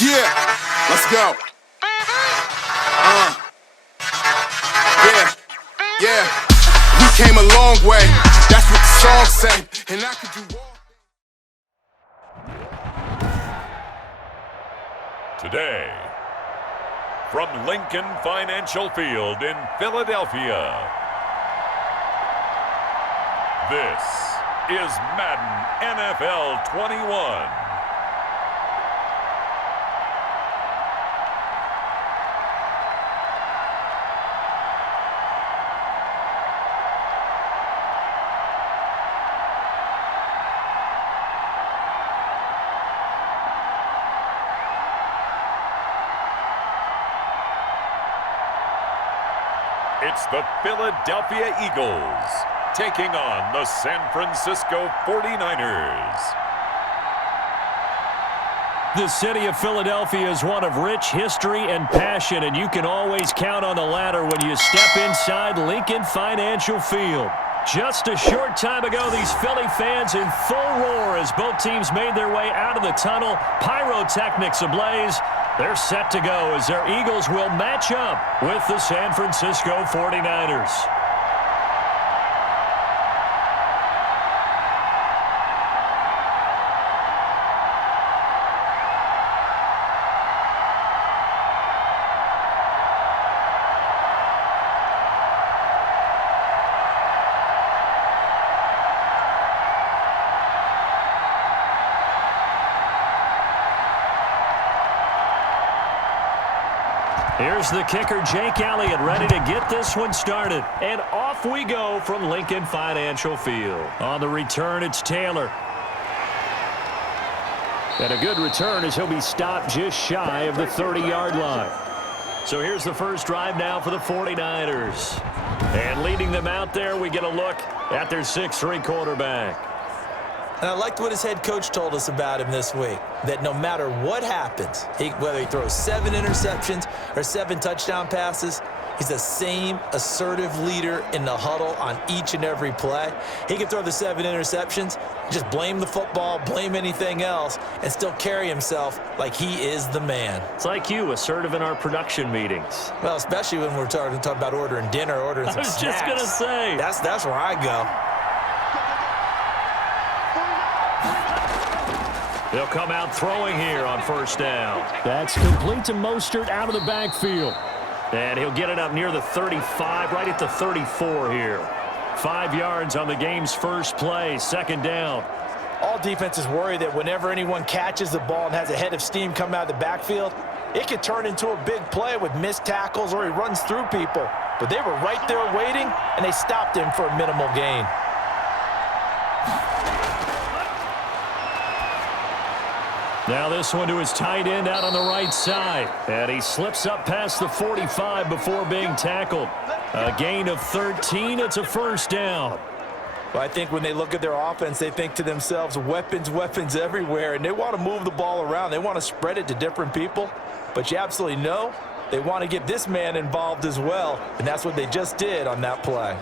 Yeah, let's go. Yeah. We came a long way. That's what the song say. And I could do all. Today, from Lincoln Financial Field in Philadelphia, this is Madden NFL 21. It's the Philadelphia Eagles taking on the San Francisco 49ers. The city of Philadelphia is one of rich history and passion, and you can always count on the latter when you step inside Lincoln Financial Field. Just a short time ago, these Philly fans in full roar as both teams made their way out of the tunnel, pyrotechnics ablaze. They're set to go as their Eagles will match up with the San Francisco 49ers. Here's the kicker, Jake Elliott, ready to get this one started. And off we go from Lincoln Financial Field. On the return, it's Taylor. And a good return as he'll be stopped just shy of the 30-yard line. So here's the first drive now for the 49ers. And leading them out there, we get a look at their 6'3" quarterback. And I liked what his head coach told us about him this week, that no matter what happens, whether he throws 7 interceptions or 7 touchdown passes, he's the same assertive leader in the huddle on each and every play. He can throw the 7 interceptions, just blame the football, blame anything else, and still carry himself like he is the man. It's like you, assertive in our production meetings. Well, especially when we're talking about ordering dinner, ordering some snacks. I was just going to say. That's where I go. They'll come out throwing here on first down. That's complete to Mostert out of the backfield. And he'll get it up near the 35, right at the 34 here. 5 yards on the game's first play, second down. All defenses worry that whenever anyone catches the ball and has a head of steam come out of the backfield, it could turn into a big play with missed tackles or he runs through people. But they were right there waiting, and they stopped him for a minimal gain. Now this one to his tight end out on the right side. And he slips up past the 45 before being tackled. A gain of 13. It's a first down. Well, I think when they look at their offense, they think to themselves, weapons, weapons everywhere. And they want to move the ball around. They want to spread it to different people. But you absolutely know they want to get this man involved as well. And that's what they just did on that play.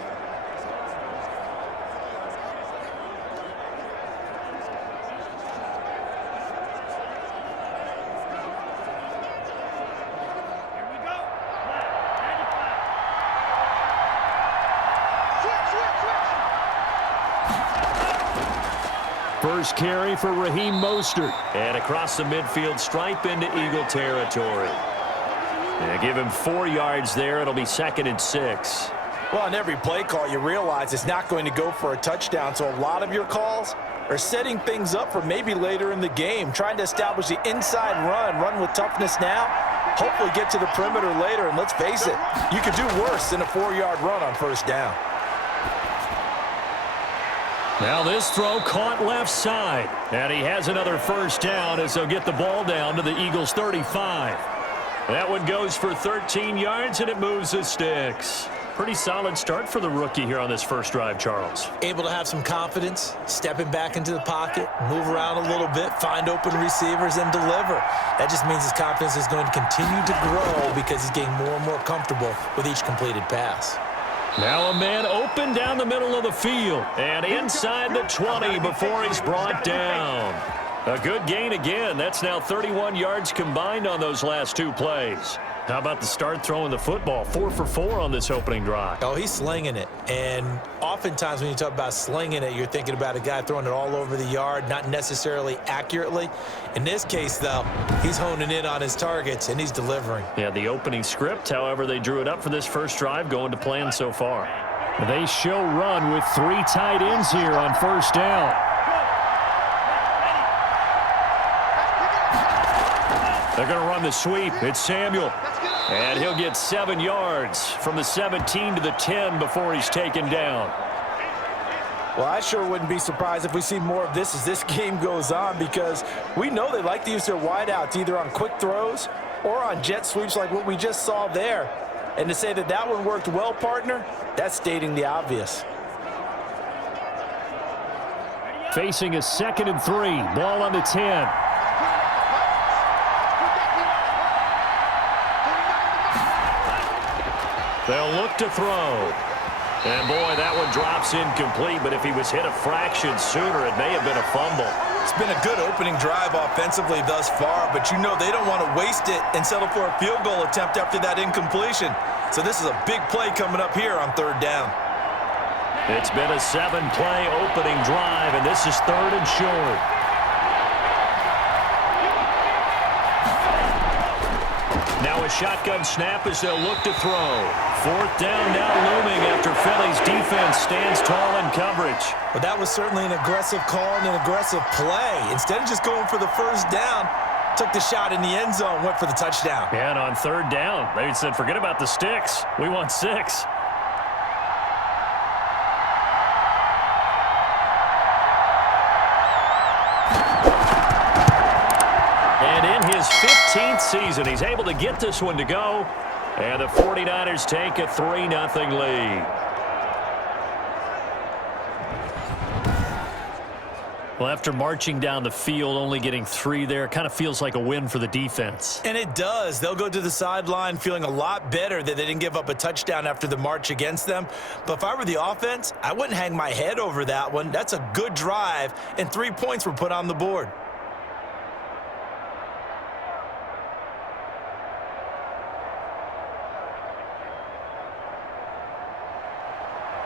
First carry for Raheem Mostert. And across the midfield stripe into Eagle territory. And give him 4 yards there. It'll be 2nd and 6. Well, on every play call, you realize it's not going to go for a touchdown. So a lot of your calls are setting things up for maybe later in the game, trying to establish the inside run with toughness now, hopefully get to the perimeter later. And let's face it, you could do worse than a 4-yard run on first down. Now this throw caught left side. And he has another first down as they'll get the ball down to the Eagles' 35. That one goes for 13 yards, and it moves the sticks. Pretty solid start for the rookie here on this first drive, Charles. Able to have some confidence, stepping back into the pocket, move around a little bit, find open receivers, and deliver. That just means his confidence is going to continue to grow because he's getting more and more comfortable with each completed pass. Now a man open down the middle of the field and inside the 20 before he's brought down. A good gain again. That's now 31 yards combined on those last two plays. How about the start throwing the football? 4 for 4 on this opening drive. Oh, he's slinging it. And oftentimes when you talk about slinging it, you're thinking about a guy throwing it all over the yard, not necessarily accurately. In this case, though, he's honing in on his targets, and he's delivering. Yeah, the opening script, however, they drew it up for this first drive, going to plan so far. They show run with 3 tight ends here on first down. They're going to run the sweep. It's Samuel. And he'll get 7 yards from the 17 to the 10 before he's taken down. Well, I sure wouldn't be surprised if we see more of this as this game goes on, because we know they like to use their wideouts either on quick throws or on jet sweeps like what we just saw there. And to say that that one worked well, partner, that's stating the obvious. Facing a 2nd and 3. Ball on the 10. They'll look to throw. And, boy, that one drops incomplete, but if he was hit a fraction sooner, it may have been a fumble. It's been a good opening drive offensively thus far, but you know they don't want to waste it and settle for a field goal attempt after that incompletion. So this is a big play coming up here on 3rd down. It's been a 7-play opening drive, and this is 3rd and short. Now a shotgun snap as they'll look to throw. 4th down now looming after Philly's defense stands tall in coverage. But that was certainly an aggressive call and an aggressive play. Instead of just going for the first down, took the shot in the end zone, went for the touchdown. And on 3rd down, they said, forget about the sticks. We want 6. And in his 15th season, he's able to get this one to go. And the 49ers take a 3-0 lead. Well, after marching down the field, only getting 3 there, kind of feels like a win for the defense. And it does. They'll go to the sideline feeling a lot better that they didn't give up a touchdown after the march against them. But if I were the offense, I wouldn't hang my head over that one. That's a good drive, and 3 points were put on the board.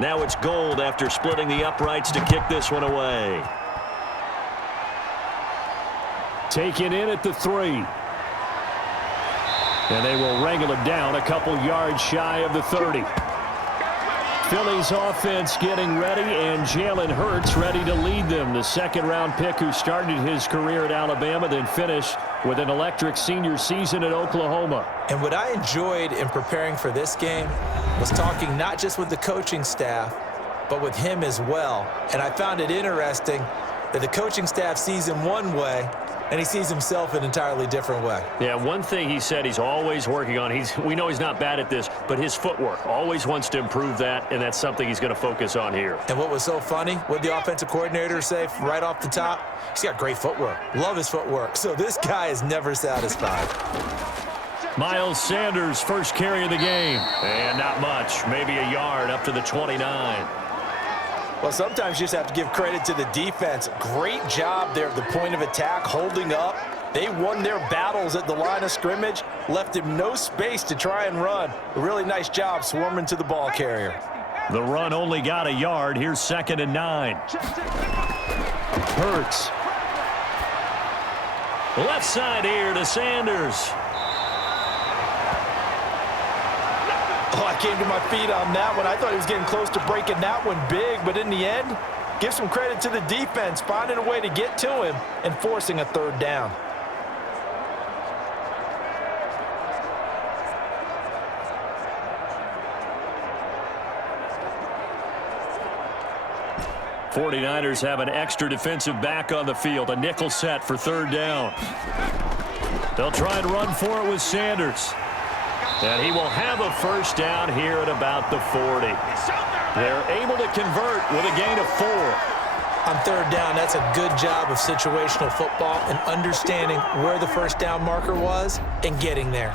Now it's Gold after splitting the uprights to kick this one away. Taken in at the 3. And they will wrangle it down a couple yards shy of the 30. Philly's offense getting ready, and Jalen Hurts ready to lead them. The 2nd-round pick who started his career at Alabama, then finished with an electric senior season at Oklahoma. And what I enjoyed in preparing for this game was talking not just with the coaching staff, but with him as well. And I found it interesting that the coaching staff sees him one way, and he sees himself an entirely different way. Yeah, one thing he said he's always working on, we know he's not bad at this, but his footwork, always wants to improve that, and that's something he's going to focus on here. And what was so funny, what the offensive coordinator say right off the top? He's got great footwork. Love his footwork. So this guy is never satisfied. Miles Sanders, first carry of the game. And not much, maybe a yard up to the 29. Well, sometimes you just have to give credit to the defense. Great job there at the point of attack, holding up. They won their battles at the line of scrimmage, left him no space to try and run. A really nice job swarming to the ball carrier. The run only got a yard. Here's 2nd and 9. Hurts. Left side here to Sanders. Oh, I came to my feet on that one. I thought he was getting close to breaking that one big, but in the end, give some credit to the defense, finding a way to get to him and forcing a 3rd down. '49ers have an extra defensive back on the field, a nickel set for 3rd down. They'll try and run for it with Sanders. And he will have a first down here at about the 40. They're able to convert with a gain of 4. On 3rd down, that's a good job of situational football and understanding where the first down marker was and getting there.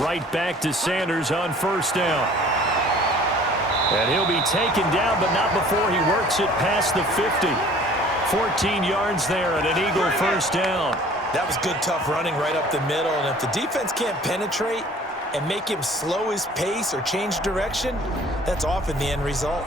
Right back to Sanders on first down. And he'll be taken down, but not before he works it past the 50. 14 yards there and an Eagle first down. That was good, tough running right up the middle. And if the defense can't penetrate and make him slow his pace or change direction, that's often the end result.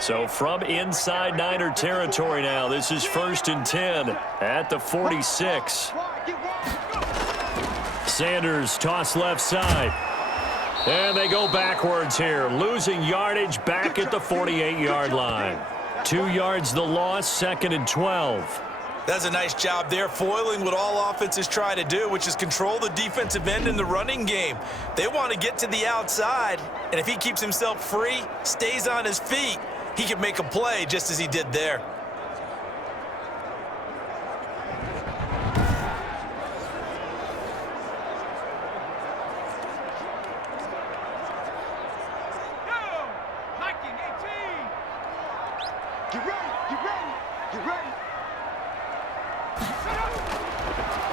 So from inside Niner territory now, this is 1st and 10 at the 46. Sanders toss left side. And they go backwards here, losing yardage back at the 48-yard line. 2 yards the loss, 2nd and 12. That's a nice job there, foiling what all offenses try to do, which is control the defensive end in the running game. They want to get to the outside, and if he keeps himself free, stays on his feet, he can make a play just as he did there.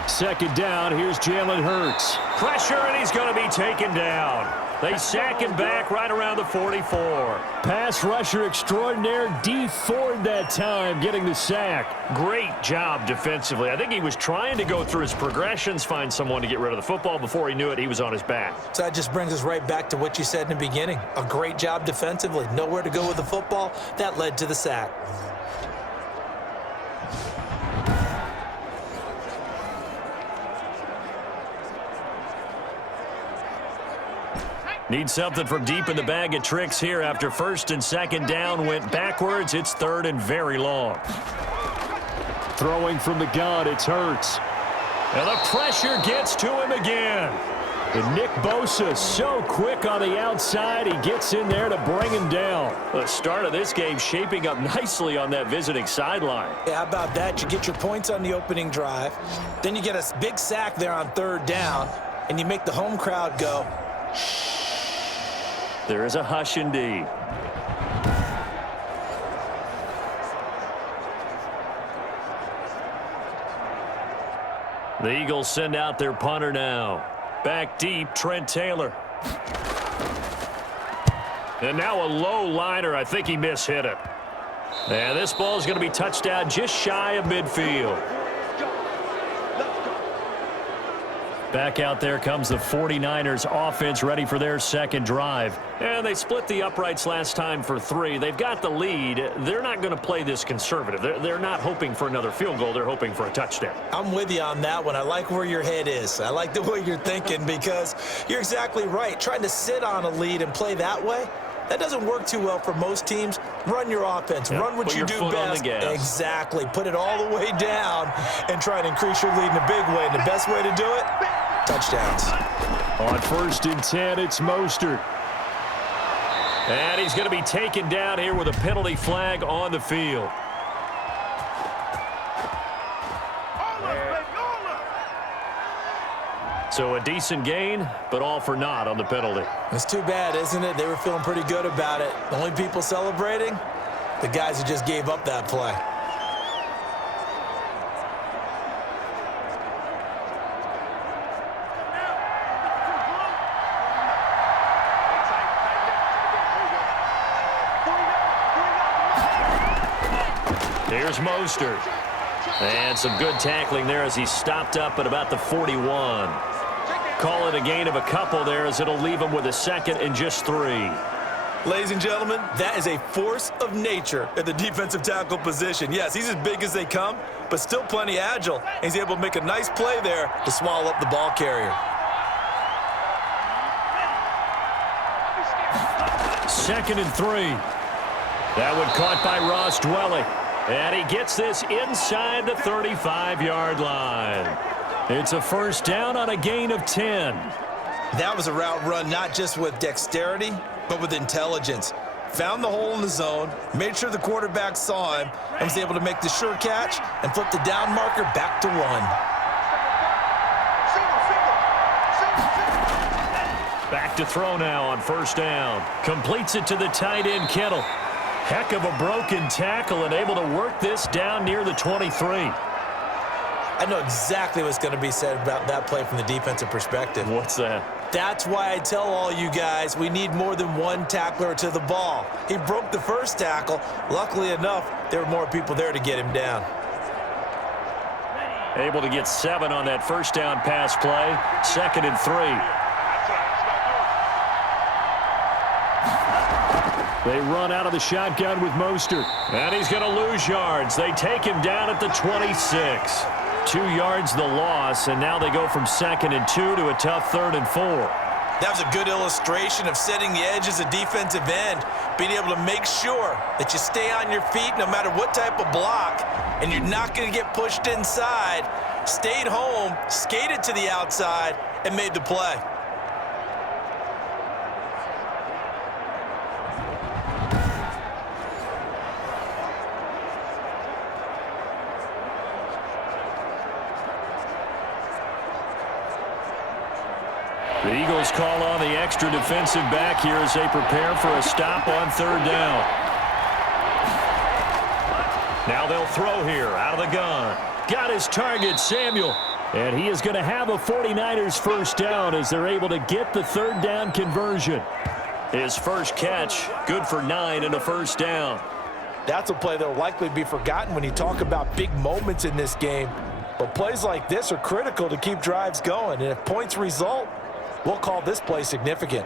Second down, here's Jalen Hurts. Pressure, and he's going to be taken down. They sack him back right around the 44. Pass rusher extraordinaire, D. Ford that time getting the sack. Great job defensively. I think he was trying to go through his progressions, find someone to get rid of the football. Before he knew it, he was on his back. So that just brings us right back to what you said in the beginning. A great job defensively. Nowhere to go with the football. That led to the sack. Need something from deep in the bag of tricks here after 1st and 2nd down went backwards. It's 3rd and very long. Throwing from the gun, it's Hurts. And the pressure gets to him again. And Nick Bosa so quick on the outside. He gets in there to bring him down. The start of this game shaping up nicely on that visiting sideline. Yeah, how about that? You get your points on the opening drive. Then you get a big sack there on 3rd down. And you make the home crowd go, shh. There is a hush indeed. The Eagles send out their punter now. Back deep, Trent Taylor. And now a low liner. I think he mishit it. And this ball is going to be touched down just shy of midfield. Back out there comes the 49ers offense ready for their second drive. And they split the uprights last time for 3. They've got the lead. They're not going to play this conservative. They're not hoping for another field goal. They're hoping for a touchdown. I'm with you on that one. I like where your head is. I like the way you're thinking because you're exactly right. Trying to sit on a lead and play that way, that doesn't work too well for most teams. Run your offense. Run what you do best. Exactly. Put it all the way down and try to increase your lead in a big way. And the best way to do it, touchdowns. On 1st and 10, it's Mostert. And he's going to be taken down here with a penalty flag on the field. So a decent gain, but all for naught on the penalty. It's too bad, isn't it? They were feeling pretty good about it. The only people celebrating, the guys who just gave up that play. Here's Mostert. And some good tackling there as he stopped up at about the 41. Call it a gain of a couple there as it'll leave him with a 2nd and just 3. Ladies and gentlemen, that is a force of nature at the defensive tackle position. Yes, he's as big as they come, but still plenty agile. He's able to make a nice play there to swallow up the ball carrier. 2nd and 3. That one caught by Ross Dwelly. And he gets this inside the 35-yard line. It's a 1st down on a gain of 10. That was a route run not just with dexterity, but with intelligence. Found the hole in the zone, made sure the quarterback saw him, and was able to make the sure catch and flip the down marker back to 1. Back to throw now on first down. Completes it to the tight end, Kittle. Heck of a broken tackle and able to work this down near the 23. I know exactly what's going to be said about that play from the defensive perspective. What's that? That's why I tell all you guys we need more than one tackler to the ball. He broke the first tackle. Luckily enough, there were more people there to get him down. Able to get 7 on that first down pass play. 2nd and 3. They run out of the shotgun with Mostert. And he's going to lose yards. They take him down at the 26. 2 yards the loss, and now they go from 2nd and 2 to a tough 3rd and 4. That was a good illustration of setting the edge as a defensive end, being able to make sure that you stay on your feet no matter what type of block, and you're not going to get pushed inside. Stayed home, skated to the outside, and made the play. The Eagles call on the extra defensive back here as they prepare for a stop on 3rd down. Now they'll throw here out of the gun. Got his target, Samuel. And he is going to have a 49ers first down as they're able to get the 3rd down conversion. His first catch, good for 9 and a first down. That's a play that will likely be forgotten when you talk about big moments in this game. But plays like this are critical to keep drives going. And if points result, we'll call this play significant.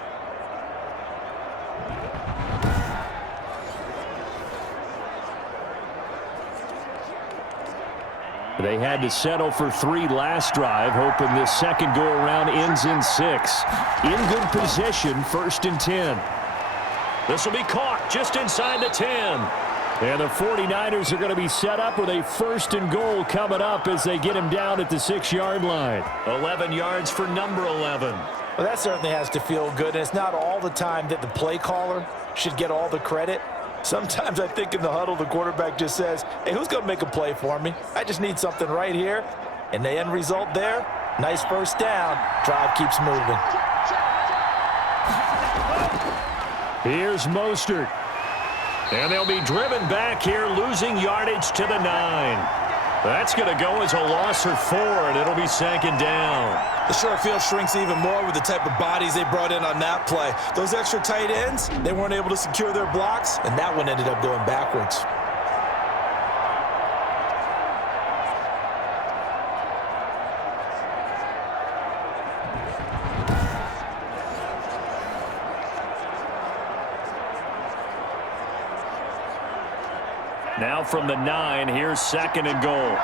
They had to settle for 3 last drive, hoping this second go-around ends in 6. In good position, 1st and 10. This will be caught just inside the 10. And the 49ers are going to be set up with a 1st and goal coming up as they get him down at the 6-yard line. 11 yards for number 11. Well, that certainly has to feel good, and it's not all the time that the play caller should get all the credit. Sometimes I think in the huddle, the quarterback just says, hey, who's going to make a play for me? I just need something right here. And the end result there, nice first down. Drive keeps moving. Here's Mostert. And they'll be driven back here, losing yardage to the 9. That's going to go as a loss of 4, and it'll be 2nd down. The short field shrinks even more with the type of bodies they brought in on that play. Those extra tight ends, they weren't able to secure their blocks, and that one ended up going backwards. Now from the 9, here's 2nd and goal.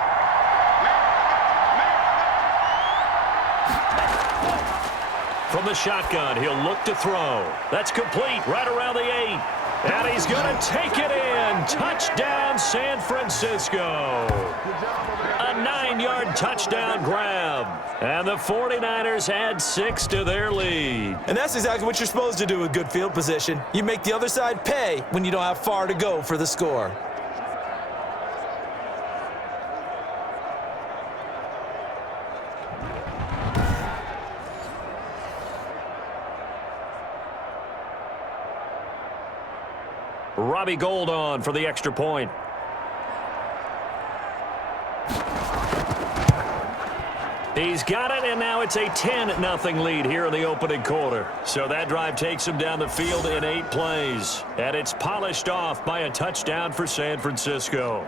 From the shotgun, he'll look to throw. That's complete right around the 8. And he's going to take it in. Touchdown, San Francisco. A 9-yard touchdown grab. And the 49ers add 6 to their lead. And that's exactly what you're supposed to do with good field position. You make the other side pay when you don't have far to go for the score. Robbie Gould on for the extra point. He's got it, and now it's a 10-0 lead here in the opening quarter. So that drive takes him down the field in 8 plays. And it's polished off by a touchdown for San Francisco.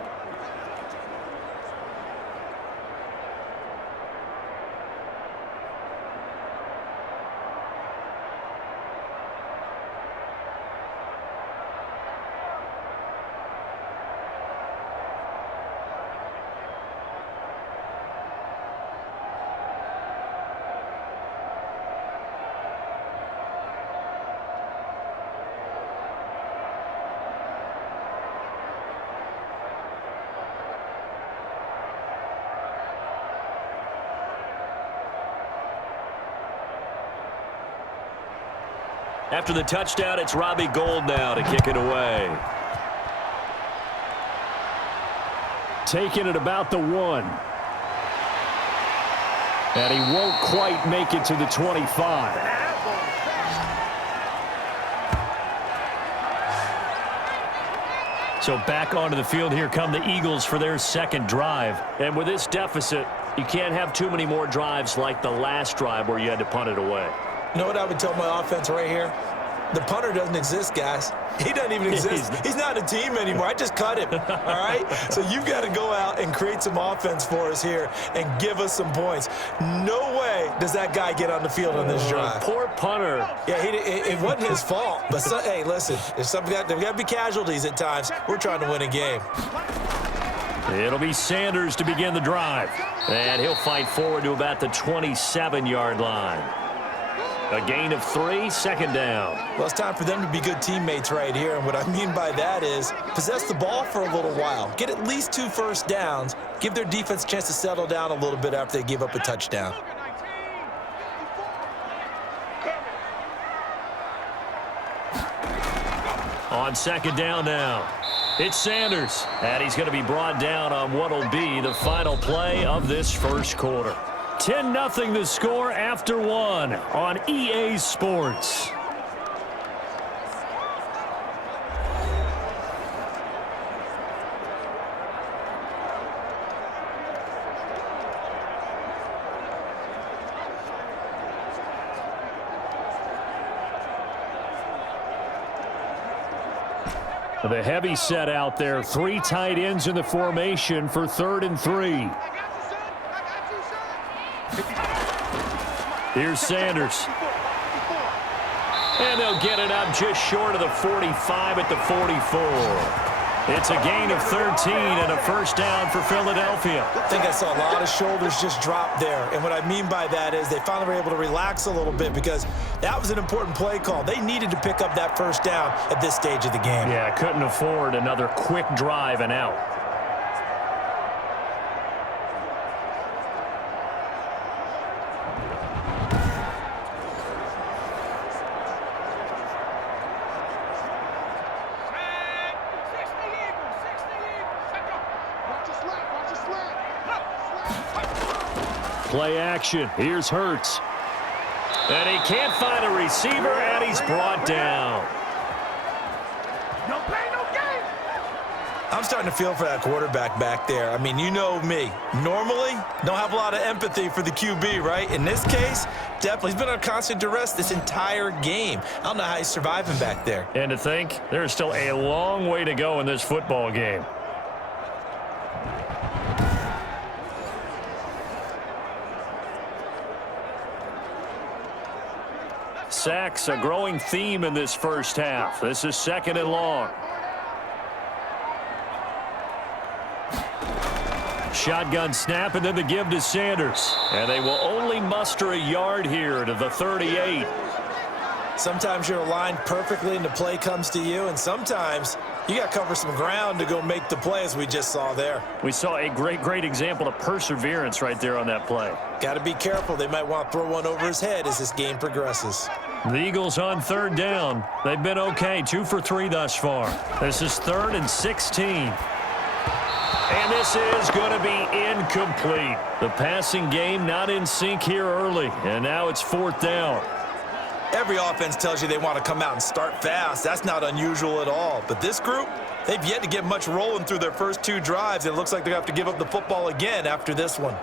After the touchdown, it's Robbie Gould now to kick it away. Taking it about the 1. And he won't quite make it to the 25. So back onto the field, here come the Eagles for their second drive. And with this deficit, you can't have too many more drives like the last drive where you had to punt it away. You know what I would tell my offense right here? The punter doesn't exist, guys. He doesn't even exist. He's not a team anymore. I just cut him, all right? So you've got to go out and create some offense for us here and give us some points. No way does that guy get on the field on this drive. Poor punter. Yeah, it wasn't his fault. But, hey, listen, there's got to be casualties at times. We're trying to win a game. It'll be Sanders to begin the drive. And he'll fight forward to about the 27-yard line. A gain of 3, second down. Well, it's time for them to be good teammates right here. And what I mean by that is possess the ball for a little while. Get at least 2 first downs. Give their defense a chance to settle down a little bit after they give up a touchdown. On second down now, it's Sanders. And he's going to be brought down on what will be the final play of this first quarter. 10-0 the score after 1 on EA Sports. The heavy set out there. 3 tight ends in the formation for 3rd and 3. Here's Sanders. And they'll get it up just short of the 45 at the 44. It's a gain of 13 and a first down for Philadelphia. I think I saw a lot of shoulders just drop there. And what I mean by that is they finally were able to relax a little bit because that was an important play call. They needed to pick up that first down at this stage of the game. Yeah, couldn't afford another quick drive and out. Play action. Here's Hurts. And he can't find a receiver, and he's brought down. No play, no game. I'm starting to feel for that quarterback back there. I mean, you know me. Normally, don't have a lot of empathy for the QB, right? In this case, definitely. He's been under constant duress this entire game. I don't know how he's surviving back there. And to think, there's still a long way to go in this football game. Sacks, a growing theme in this first half. This is 2nd and long. Shotgun snap, and then the give to Sanders. And they will only muster a yard here to the 38. Sometimes you're aligned perfectly and the play comes to you, and sometimes you got to cover some ground to go make the play, as we just saw there. We saw a great example of perseverance right there on that play. Got to be careful. They might want to throw one over his head as this game progresses. The Eagles on 3rd down. They've been okay, 2 for 3 thus far. This is 3rd and 16. And this is going to be incomplete. The passing game not in sync here early, and now it's 4th down. Every offense tells you they want to come out and start fast. That's not unusual at all. But this group, they've yet to get much rolling through their first 2 drives. It looks like they're going to have to give up the football again after this one.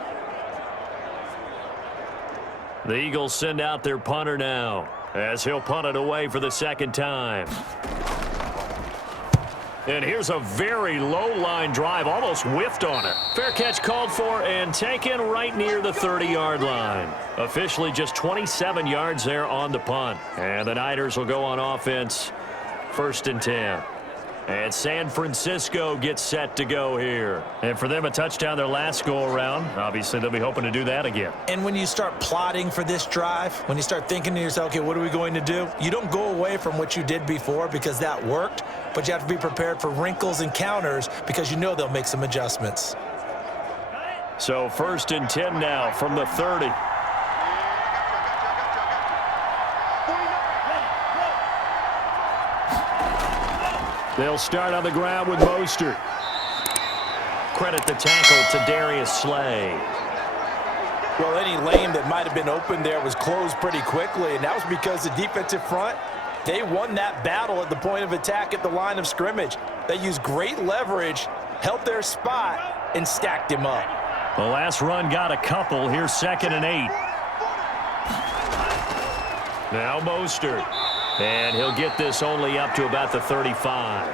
The Eagles send out their punter now, as he'll punt it away for the 2nd time. And here's a very low line drive, almost whiffed on it. Fair catch called for and taken right near the 30-yard line. Officially just 27 yards there on the punt. And the Niners will go on offense, 1st and 10. And San Francisco gets set to go here. And for them, a touchdown their last go-around. Obviously, they'll be hoping to do that again. And when you start plotting for this drive, when you start thinking to yourself, okay, what are we going to do? You don't go away from what you did before because that worked, but you have to be prepared for wrinkles and counters because you know they'll make some adjustments. So 1st and 10 now from the 30. They'll start on the ground with Mostert. Credit the tackle to Darius Slay. Well, any lane that might have been open there was closed pretty quickly, and that was because the defensive front, They won that battle at the point of attack at the line of scrimmage. They used great leverage, held their spot, and stacked him up. The last run got a couple. Here's 2nd and 8. Now Mostert. And he'll get this only up to about the 35.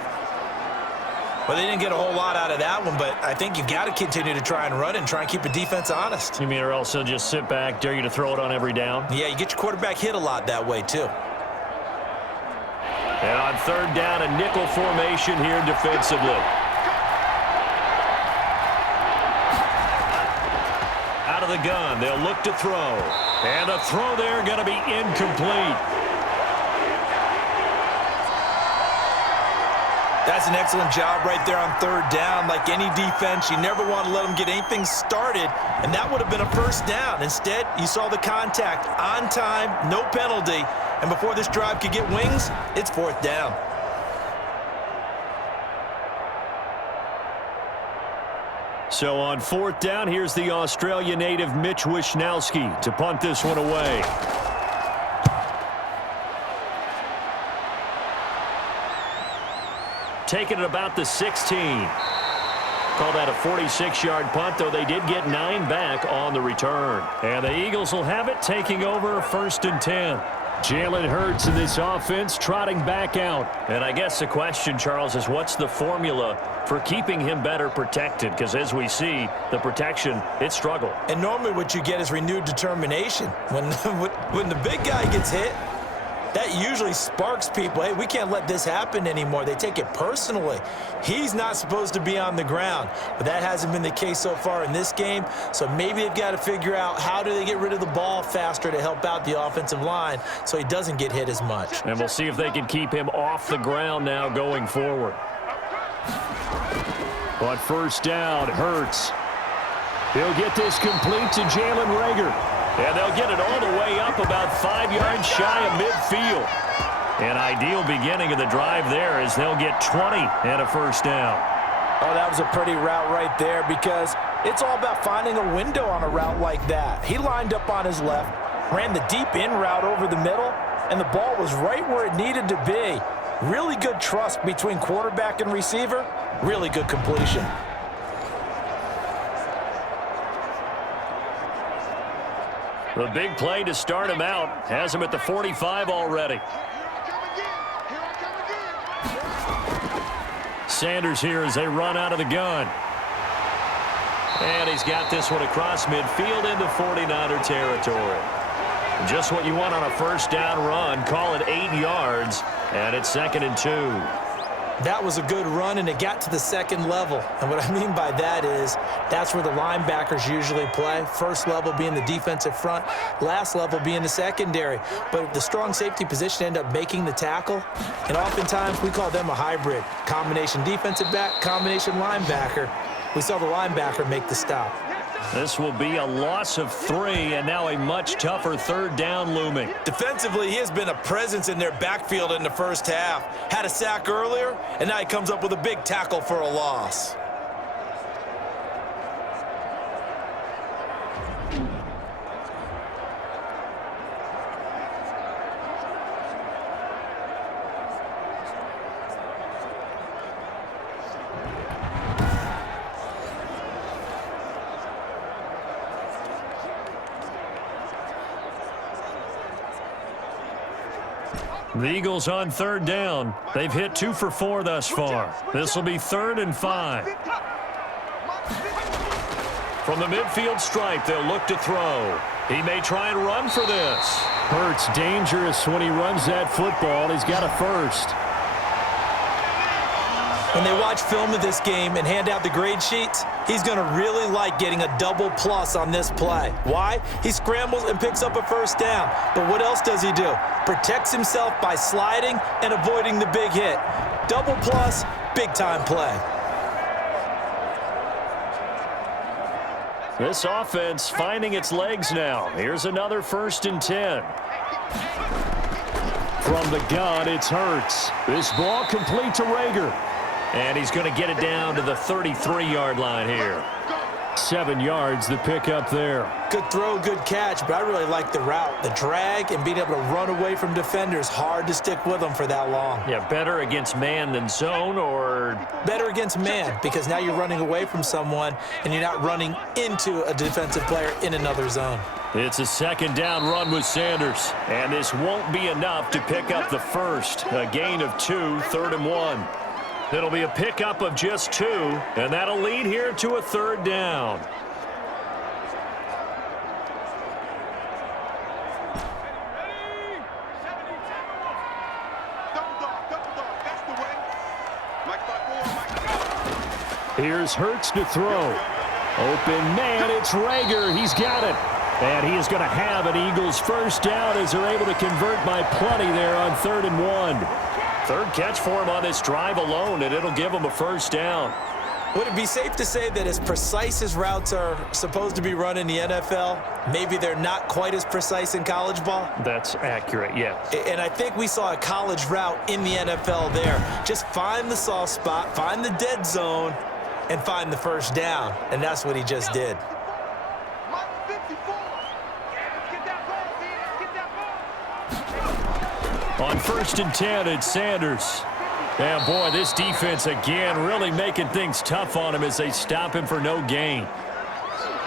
Well, they didn't get a whole lot out of that one, but I think you got to continue to try and run and try and keep the defense honest. You mean or else he'll just sit back, dare you to throw it on every down? Yeah, you get your quarterback hit a lot that way, too. And on 3rd down, a nickel formation here defensively. Out of the gun, they'll look to throw. And a throw there going to be incomplete. That's an excellent job right there on 3rd down. Like any defense, you never want to let them get anything started, and that would have been a 1st down. Instead, you saw the contact on time, no penalty, and before this drive could get wings, it's 4th down. So on 4th down, here's the Australia native Mitch Wishnowsky to punt this one away. Taking it about the 16. Call that a 46-yard punt, though they did get 9 back on the return. And the Eagles will have it, taking over 1st and 10. Jalen Hurts in this offense trotting back out. And I guess the question, Charles, is what's the formula for keeping him better protected? Because as we see, the protection, it struggled. And normally what you get is renewed determination. When the big guy gets hit, that usually sparks people. Hey, we can't let this happen anymore. They take it personally. He's not supposed to be on the ground, but that hasn't been the case so far in this game. So maybe they've got to figure out how do they get rid of the ball faster to help out the offensive line so he doesn't get hit as much. And we'll see if they can keep him off the ground now going forward. But 1st down, Hurts. He'll get this complete to Jalen Reagor. And they'll get it all the way up about 5 yards shy of midfield. An ideal beginning of the drive there as they'll get 20 and a 1st down. Oh, that was a pretty route right there because it's all about finding a window on a route like that. He lined up on his left, ran the deep in route over the middle, and the ball was right where it needed to be. Really good trust between quarterback and receiver. Really good completion. The big play to start him out has him at the 45 already. Sanders here as they run out of the gun. And he's got this one across midfield into 49er territory. Just what you want on a 1st down run. Call it 8 yards, and it's 2nd and 2. That was a good run, and it got to the 2nd level. And what I mean by that is that's where the linebackers usually play. 1st level being the defensive front, last level being the secondary. But the strong safety position end up making the tackle, and oftentimes we call them a hybrid. Combination defensive back, combination linebacker. We saw the linebacker make the stop. This will be a loss of 3, and now a much tougher 3rd down looming. Defensively, he has been a presence in their backfield in the 1st half. Had a sack earlier, and now he comes up with a big tackle for a loss. The Eagles on 3rd down. They've hit 2 for 4 thus far. This will be 3rd and 5. From the midfield stripe, they'll look to throw. He may try and run for this. Hurts dangerous when he runs that football. He's got a 1st. When they watch film of this game and hand out the grade sheets, he's going to really like getting a double plus on this play. Why? He scrambles and picks up a 1st down. But what else does he do? Protects himself by sliding and avoiding the big hit. Double plus, big-time play. This offense finding its legs now. Here's another 1st and 10. From the gun, it's Hurts. This ball complete to Reagor. And he's going to get it down to the 33-yard line here. 7 yards, the pickup there. Good throw, good catch, but I really like the route. The drag and being able to run away from defenders, hard to stick with them for that long. Yeah, better against man than zone, or? Better against man, because now you're running away from someone and you're not running into a defensive player in another zone. It's a second down run with Sanders, and this won't be enough to pick up the first. A gain of 2, 3rd and 1. It'll be a pickup of just 2, and that'll lead here to a 3rd down. Here's Hurts to throw. Open man, it's Rager. He's got it. And he is going to have an Eagles first down as they're able to convert by plenty there on 3rd and 1. Third catch for him on this drive alone, and it'll give him a first down. Would it be safe to say that as precise as routes are supposed to be run in the NFL, maybe they're not quite as precise in college ball? That's accurate, yeah. And I think we saw a college route in the NFL there. Just find the soft spot, find the dead zone, and find the first down. And that's what he just did. On 1st and 10, it's Sanders. Yeah, boy, this defense again really making things tough on him as they stop him for no gain.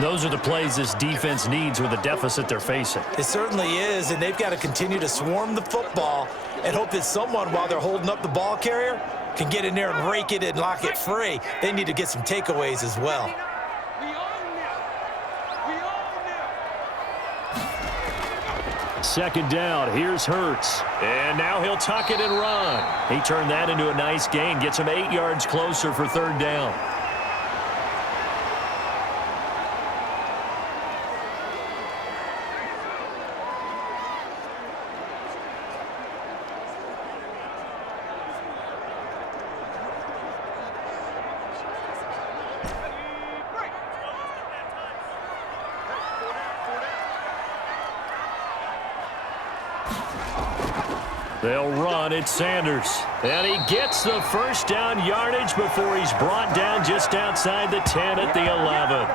Those are the plays this defense needs with the deficit they're facing. It certainly is, and they've got to continue to swarm the football and hope that someone, while they're holding up the ball carrier, can get in there and rake it and lock it free. They need to get some takeaways as well. Second down, here's Hurts. And now he'll tuck it and run. He turned that into a nice gain, gets him 8 yards closer for 3rd down. They'll run. It's Sanders. And he gets the first down yardage before he's brought down just outside the 10 at the 11.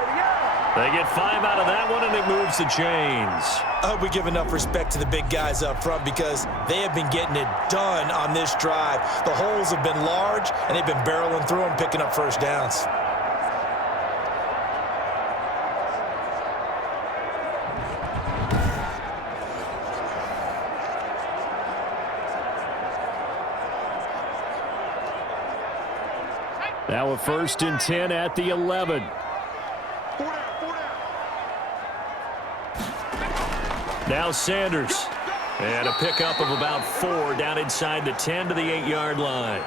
They get 5 out of that one, and it moves the chains. I hope we give enough respect to the big guys up front because they have been getting it done on this drive. The holes have been large, and they've been barreling through them, picking up first downs. Now a 1st and 10 at the 11. Now Sanders. And a pickup of about 4 down inside the 10 to the 8-yard line.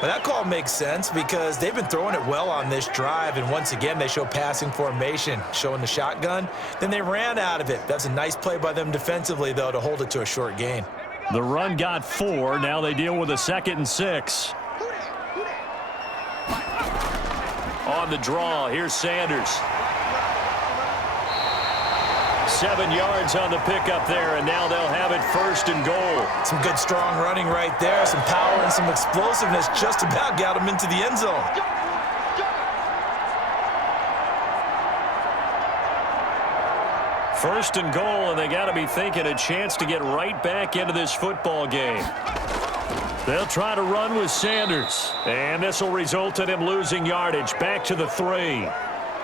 But that call makes sense because they've been throwing it well on this drive, and once again they show passing formation, showing the shotgun. Then they ran out of it. That's a nice play by them defensively, though, to hold it to a short gain. The run got 4. Now they deal with a 2nd and 6. On the draw, here's Sanders. 7 yards on the pickup there, and now they'll have it 1st and goal. Some good, strong running right there. Some power and some explosiveness just about got him into the end zone. First and goal, and they got to be thinking a chance to get right back into this football game. They'll try to run with Sanders, and this will result in him losing yardage back to the 3.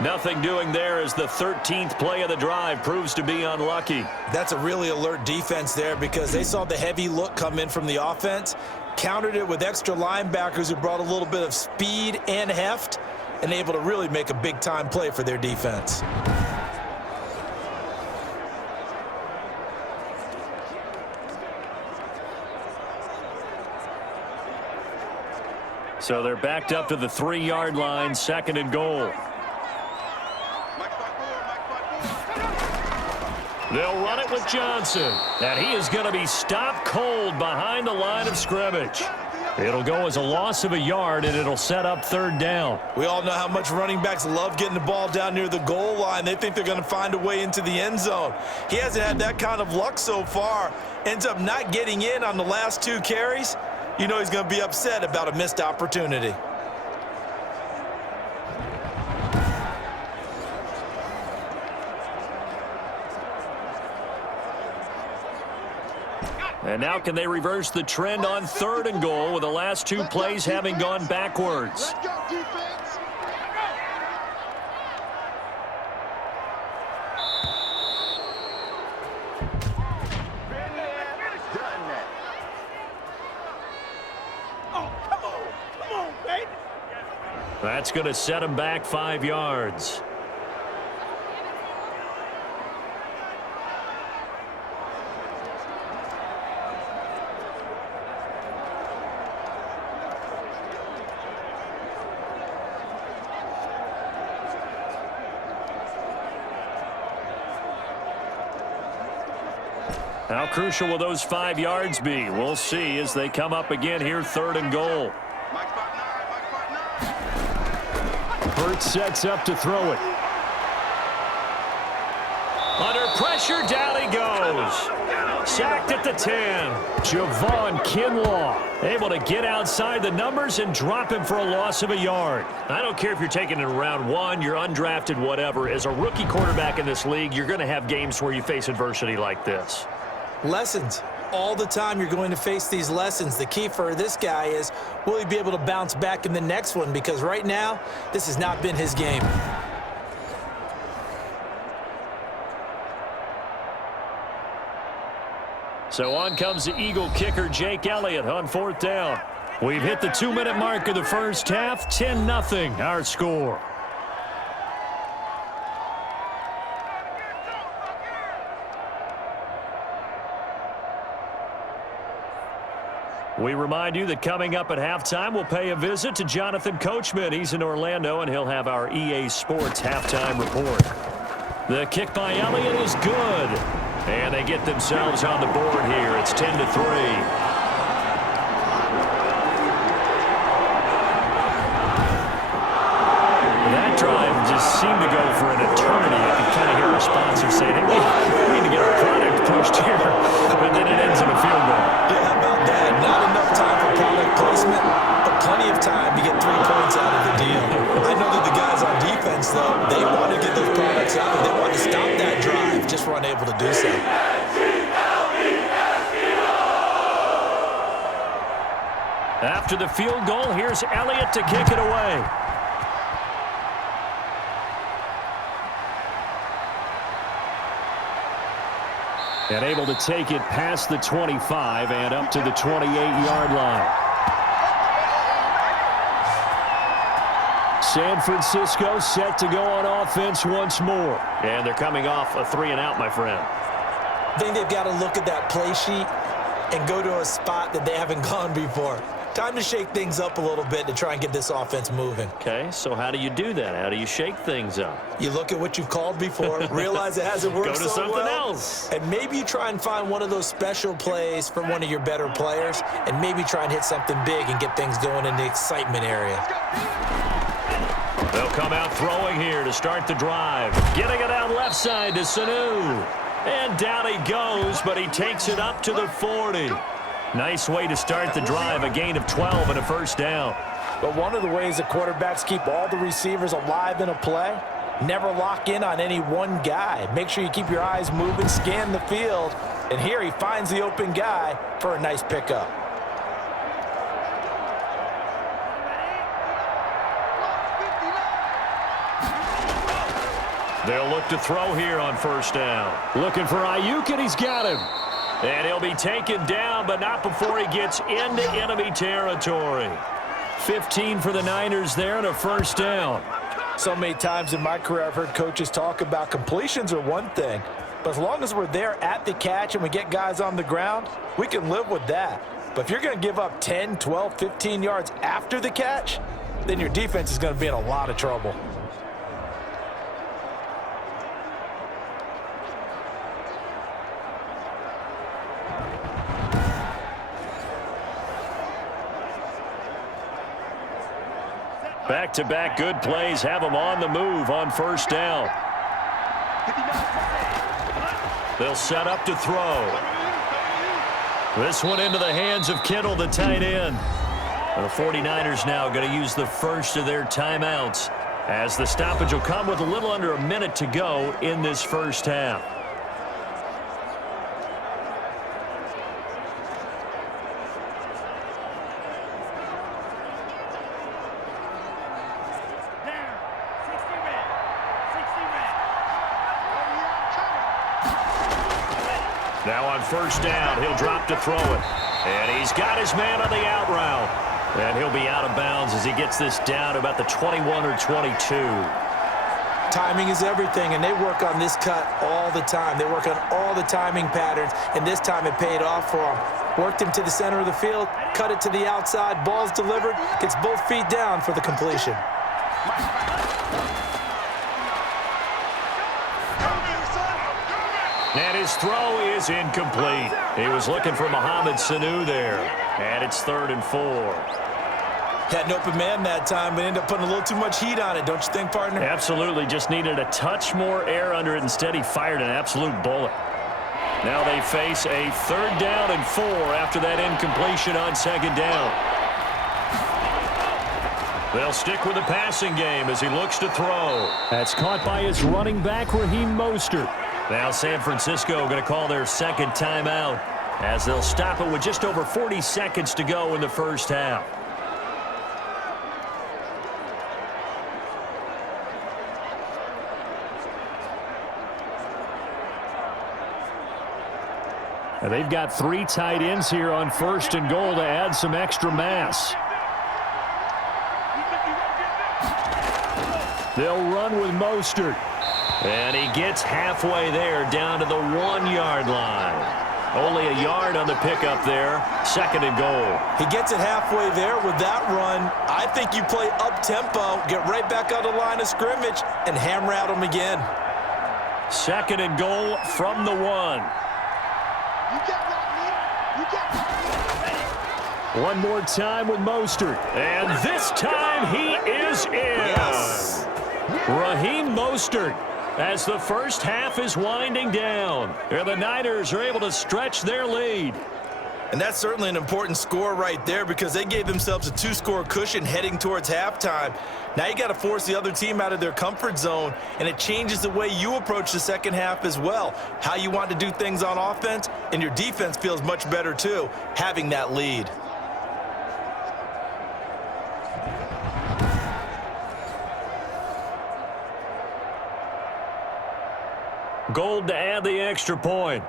Nothing doing there as the 13th play of the drive proves to be unlucky. That's a really alert defense there because they saw the heavy look come in from the offense, countered it with extra linebackers who brought a little bit of speed and heft, and able to really make a big-time play for their defense. So they're backed up to the 3-yard line, 2nd and goal. They'll run it with Johnson, and he is going to be stopped cold behind the line of scrimmage. It'll go as a loss of a yard, and it'll set up 3rd down. We all know how much running backs love getting the ball down near the goal line. They think they're going to find a way into the end zone. He hasn't had that kind of luck so far. Ends up not getting in on the last 2 carries. You know he's going to be upset about a missed opportunity. And now can they reverse the trend on 3rd and goal with the last 2 plays having gone backwards? Let's go, defense. That's going to set him back 5 yards. How crucial will those 5 yards be? We'll see as they come up again here, 3rd and goal. Burt sets up to throw it. Under pressure, down he goes. Sacked at the 10. Javon Kinlaw able to get outside the numbers and drop him for a loss of a yard. I don't care if you're taking it in round 1, you're undrafted, whatever. As a rookie quarterback in this league, you're going to have games where you face adversity like this. Lessons. All the time you're going to face these lessons. The key for this guy is, will he be able to bounce back in the next one? Because right now, this has not been his game. So on comes the Eagle kicker, Jake Elliott, on 4th down. We've hit the 2-minute mark of the first half. 10-0 our score. We remind you that coming up at halftime, we'll pay a visit to Jonathan Coachman. He's in Orlando, and he'll have our EA Sports halftime report. The kick by Elliott is good. And they get themselves on the board here. It's 10-3. That drive just seemed to go for an eternity. I could kind of hear our sponsor saying, hey, we need to get our product pushed here. But then it ends in a field goal. Yeah, how about that? Not enough time for product placement, but plenty of time to get 3 points out of the deal. I know that the guys on defense, though, they want to get those products out. They want to stop that drive, just were unable to do so. After the field goal, here's Elliott to kick it away. And able to take it past the 25 and up to the 28-yard line. San Francisco set to go on offense once more. And they're coming off a 3-and-out, my friend. I think they've got to look at that play sheet and go to a spot that they haven't gone before. Time to shake things up a little bit to try and get this offense moving. Okay, so how do you do that? How do you shake things up? You look at what you've called before, realize it hasn't worked Go to so something well, else. and maybe you try and find one of those special plays for one of your better players, and maybe try and hit something big and get things going in the excitement area. They'll come out throwing here to start the drive. Getting it out left side to Sanu. And down he goes, but he takes it up to the 40. Nice way to start the drive, a gain of 12 and a first down. But one of the ways that quarterbacks keep all the receivers alive in a play, never lock in on any one guy. Make sure you keep your eyes moving, scan the field, and here he finds the open guy for a nice pickup. They'll look to throw here on first down. Looking for Ayuk, and he's got him. And he'll be taken down, but not before he gets into enemy territory. 15 for the Niners there and a first down. So many times in my career I've heard coaches talk about completions are one thing, but as long as we're there at the catch and we get guys on the ground, we can live with that. But if you're going to give up 10, 12, 15 yards after the catch, then your defense is going to be in a lot of trouble. Back-to-back good plays have them on the move on first down. They'll set up to throw. This one into the hands of Kittle, the tight end. The 49ers now going to use the first of their timeouts as the stoppage will come with a little under a minute to go in this first half. Now on first down, he'll drop to throw it. And he's got his man on the out route. And he'll be out of bounds as he gets this down about the 21 or 22. Timing is everything, and they work on this cut all the time. They work on all the timing patterns, and this time it paid off for him. Worked him to the center of the field, cut it to the outside, ball's delivered, gets both feet down for the completion. And his throw is incomplete. He was looking for Mohamed Sanu there. And it's 3rd and 4. Had an open man that time, but ended up putting a little too much heat on it, don't you think, partner? Absolutely. Just needed a touch more air under it. Instead, he fired an absolute bullet. Now they face a 3rd down and 4 after that incompletion on 2nd down. They'll stick with the passing game as he looks to throw. That's caught by his running back, Raheem Mostert. Now San Francisco going to call their 2nd timeout as they'll stop it with just over 40 seconds to go in the first half. And they've got 3 tight ends here on 1st and goal to add some extra mass. They'll run with Mostert. And he gets halfway there down to the 1-yard line. Only a yard on the pickup there. 2nd and goal. He gets it halfway there with that run. I think you play up-tempo, get right back on the line of scrimmage, and hammer at him again. 2nd and goal from the 1. One more time with Mostert. And this time he is in. Yes. Raheem Mostert, as the first half is winding down. And the Niners are able to stretch their lead. And that's certainly an important score right there because they gave themselves a 2-score cushion heading towards halftime. Now you got to force the other team out of their comfort zone, and it changes the way you approach the second half as well. How you want to do things on offense, and your defense feels much better too, having that lead. Gold to add the extra point.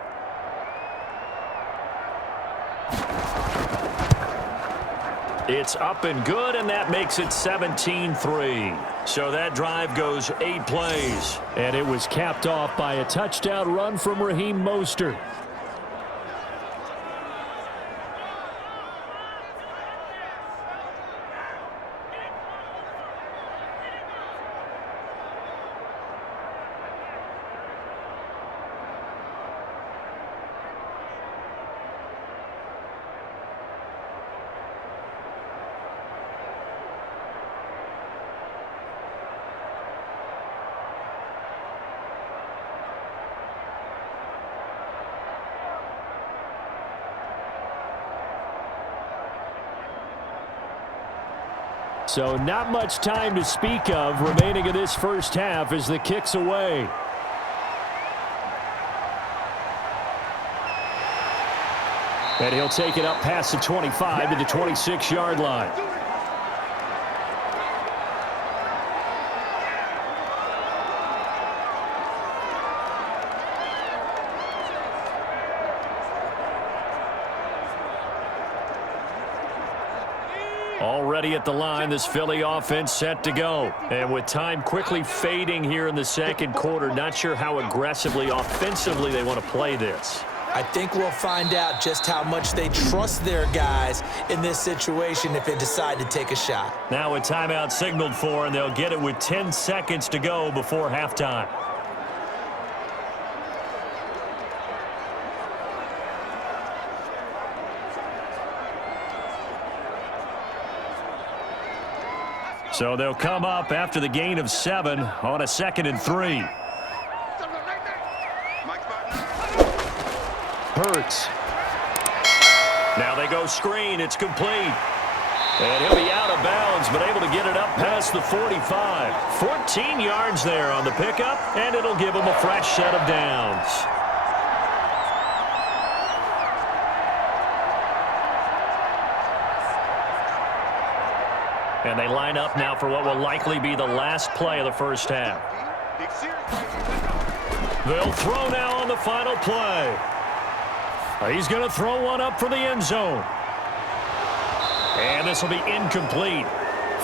It's up and good, and that makes it 17-3. So that drive goes 8 plays. And it was capped off by a touchdown run from Raheem Mostert. So not much time to speak of remaining in this first half as the kick's away. And he'll take it up past the 25 to the 26-yard line. Already at the line, this Philly offense set to go. And with time quickly fading here in the second quarter, not sure how aggressively, offensively they want to play this. I think we'll find out just how much they trust their guys in this situation if they decide to take a shot. Now a timeout signaled for, and they'll get it with 10 seconds to go before halftime. So they'll come up after the gain of 7 on a 2nd and 3. Hurts. Now they go screen. It's complete. And he'll be out of bounds, but able to get it up past the 45. 14 yards there on the pickup, and it'll give him a fresh set of downs. And they line up now for what will likely be the last play of the first half. They'll throw now on the final play. He's going to throw one up for the end zone. And this will be incomplete.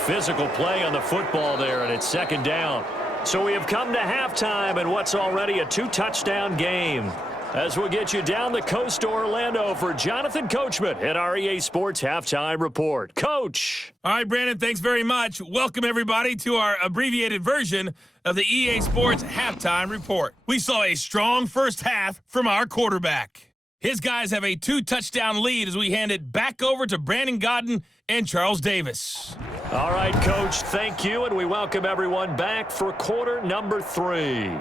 Physical play on the football there, and it's second down. So we have come to halftime in what's already a 2-touchdown game. As we'll get you down the coast to Orlando for Jonathan Coachman at our EA Sports Halftime Report. Coach. All right, Brandon, thanks very much. Welcome, everybody, to our abbreviated version of the EA Sports Halftime Report. We saw a strong first half from our quarterback. His guys have a 2-touchdown lead as we hand it back over to Brandon Godden and Charles Davis. All right, Coach, thank you, and we welcome everyone back for quarter number 3.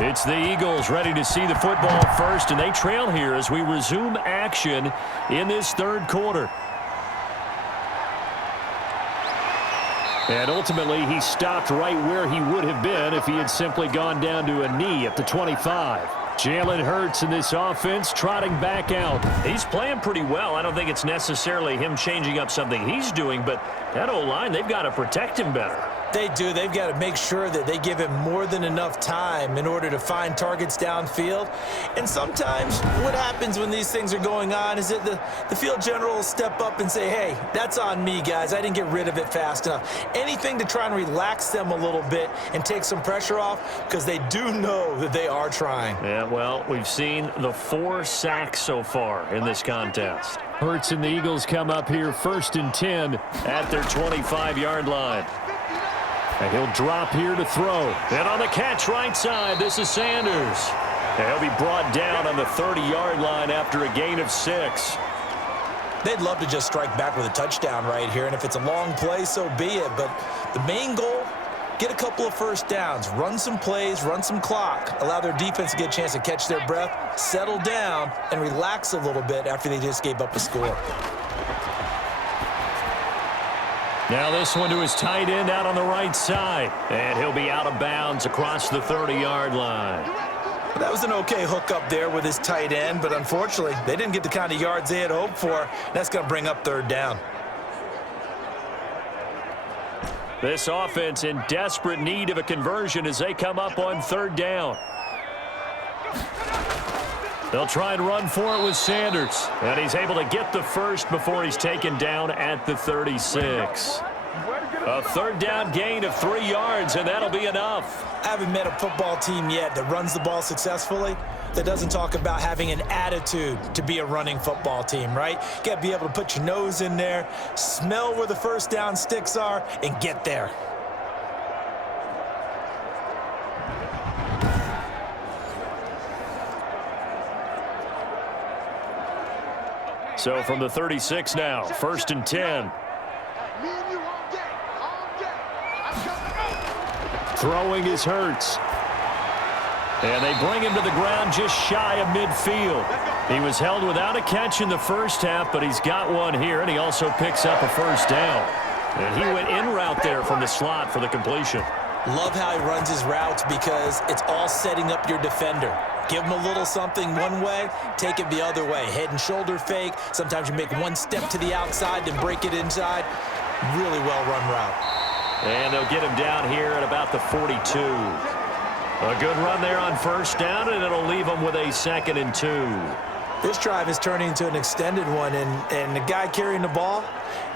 It's the Eagles ready to see the football first, and they trail here as we resume action in this third quarter. And ultimately, he stopped right where he would have been if he had simply gone down to a knee at the 25. Jalen Hurts in this offense trotting back out. He's playing pretty well. I don't think it's necessarily him changing up something he's doing, but that O-line, they've got to protect him better. They do. They've got to make sure that they give him more than enough time in order to find targets downfield. And sometimes what happens when these things are going on is that the field general will step up and say, hey, that's on me, guys. I didn't get rid of it fast enough. Anything to try and relax them a little bit and take some pressure off, because they do know that they are trying. Yeah, well, we've seen the 4 sacks so far in this contest. Hurts and the Eagles come up here 1st and 10 at their 25-yard line. And he'll drop here to throw. And on the catch right side, this is Sanders. And he'll be brought down on the 30-yard line after a gain of 6. They'd love to just strike back with a touchdown right here, and if it's a long play, so be it. But the main goal, get a couple of first downs, run some plays, run some clock, allow their defense to get a chance to catch their breath, settle down, and relax a little bit after they just gave up a score. Now this one to his tight end out on the right side. And he'll be out of bounds across the 30-yard line. That was an okay hookup there with his tight end, but unfortunately, they didn't get the kind of yards they had hoped for. That's going to bring up 3rd down. This offense in desperate need of a conversion as they come up on 3rd down. They'll try and run for it with Sanders. And he's able to get the first before he's taken down at the 36. A 3rd down gain of 3 yards, and that'll be enough. I haven't met a football team yet that runs the ball successfully that doesn't talk about having an attitude to be a running football team, right? You got to be able to put your nose in there, smell where the first down sticks are, and get there. So from the 36 now, 1st and 10. Throwing is Hurts. And they bring him to the ground just shy of midfield. He was held without a catch in the first half, but he's got one here, and he also picks up a 1st down. And he went in route there from the slot for the completion. Love how he runs his routes because it's all setting up your defender. Give him a little something one way, take it the other way. Head and shoulder fake. Sometimes you make one step to the outside, then break it inside. Really well-run route. And they'll get him down here at about the 42. A good run there on 1st down, and it'll leave him with a 2nd and 2. This drive is turning into an extended one, and the guy carrying the ball,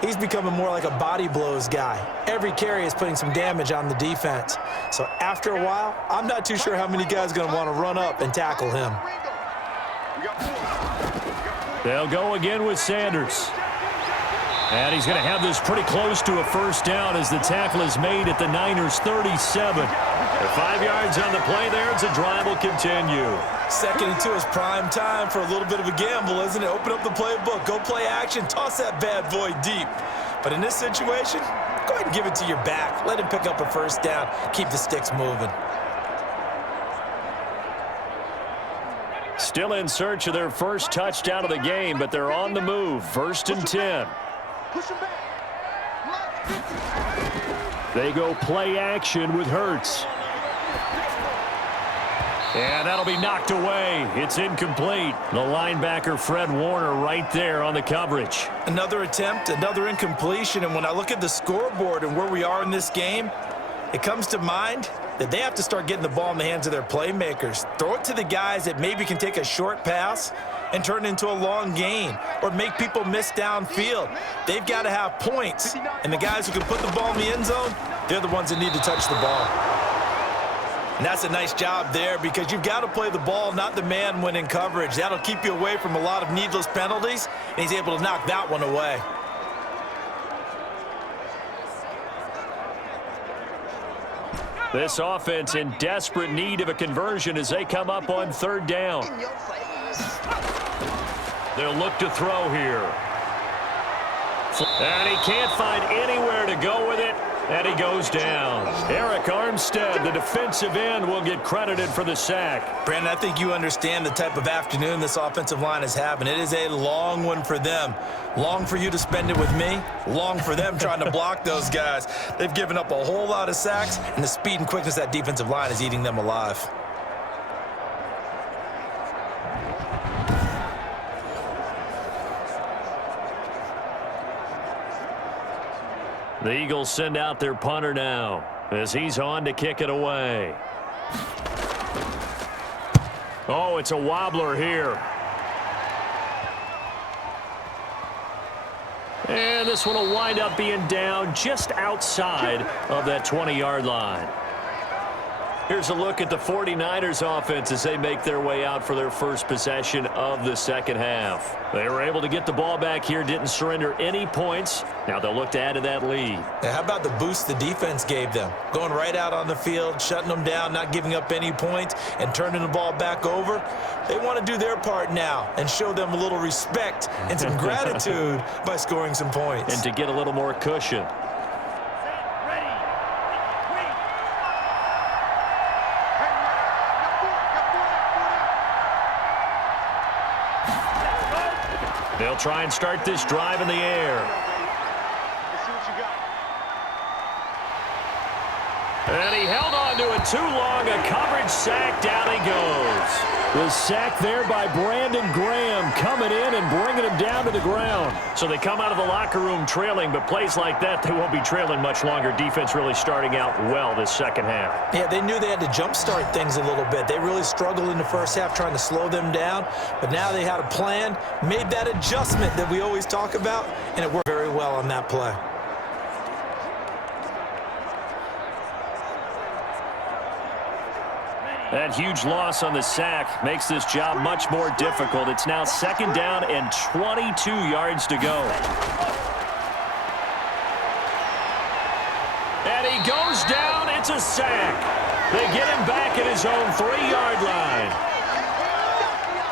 he's becoming more like a body blows guy. Every carry is putting some damage on the defense. So after a while, I'm not too sure how many guys are going to want to run up and tackle him. They'll go again with Sanders. And he's going to have this pretty close to a 1st down as the tackle is made at the Niners' 37. 5 yards on the play there as the drive will continue. 2nd and 2 is prime time for a little bit of a gamble, isn't it? Open up the playbook, go play action, toss that bad boy deep. But in this situation, go ahead and give it to your back. Let him pick up a first down. Keep the sticks moving. Still in search of their first touchdown of the game, but they're on the move. 1st and 10. They go play action with Hurts. And that'll be knocked away. It's incomplete. The linebacker, Fred Warner, right there on the coverage. Another attempt, another incompletion, and when I look at the scoreboard and where we are in this game, it comes to mind that they have to start getting the ball in the hands of their playmakers. Throw it to the guys that maybe can take a short pass and turn it into a long gain or make people miss downfield. They've got to have points, and the guys who can put the ball in the end zone, they're the ones that need to touch the ball. And that's a nice job there because you've got to play the ball, not the man when in coverage. That'll keep you away from a lot of needless penalties, and he's able to knock that one away. This offense in desperate need of a conversion as they come up on 3rd down. They'll look to throw here. And he can't find anywhere to go with it, and he goes down. Eric Armstead, the defensive end, will get credited for the sack. Brandon, I think you understand the type of afternoon this offensive line is having. It is a long one for them. Long for you to spend it with me. Long for them trying to block those guys. They've given up a whole lot of sacks, and the speed and quickness of that defensive line is eating them alive. The Eagles send out their punter now as he's on to kick it away. Oh, it's a wobbler here. And this one will wind up being down just outside of that 20-yard line. Here's a look at the 49ers offense as they make their way out for their first possession of the second half. They were able to get the ball back here, didn't surrender any points. Now they'll look to add to that lead. Now, how about the boost the defense gave them? Going right out on the field, shutting them down, not giving up any points, and turning the ball back over. They want to do their part now and show them a little respect and some gratitude by scoring some points. And to get a little more cushion. They'll try and start this drive in the air. And he held on to it too long. A coverage sack. Down he goes. The sack there by Brandon Graham coming in and bringing him down to the ground. So they come out of the locker room trailing, but plays like that, they won't be trailing much longer. Defense really starting out well this second half. Yeah, they knew they had to jumpstart things a little bit. They really struggled in the first half trying to slow them down, but now they had a plan, made that adjustment that we always talk about, and it worked very well on that play. That huge loss on the sack makes this job much more difficult. It's now 2nd down and 22 yards to go. And he goes down. It's a sack. They get him back at his own 3-yard line.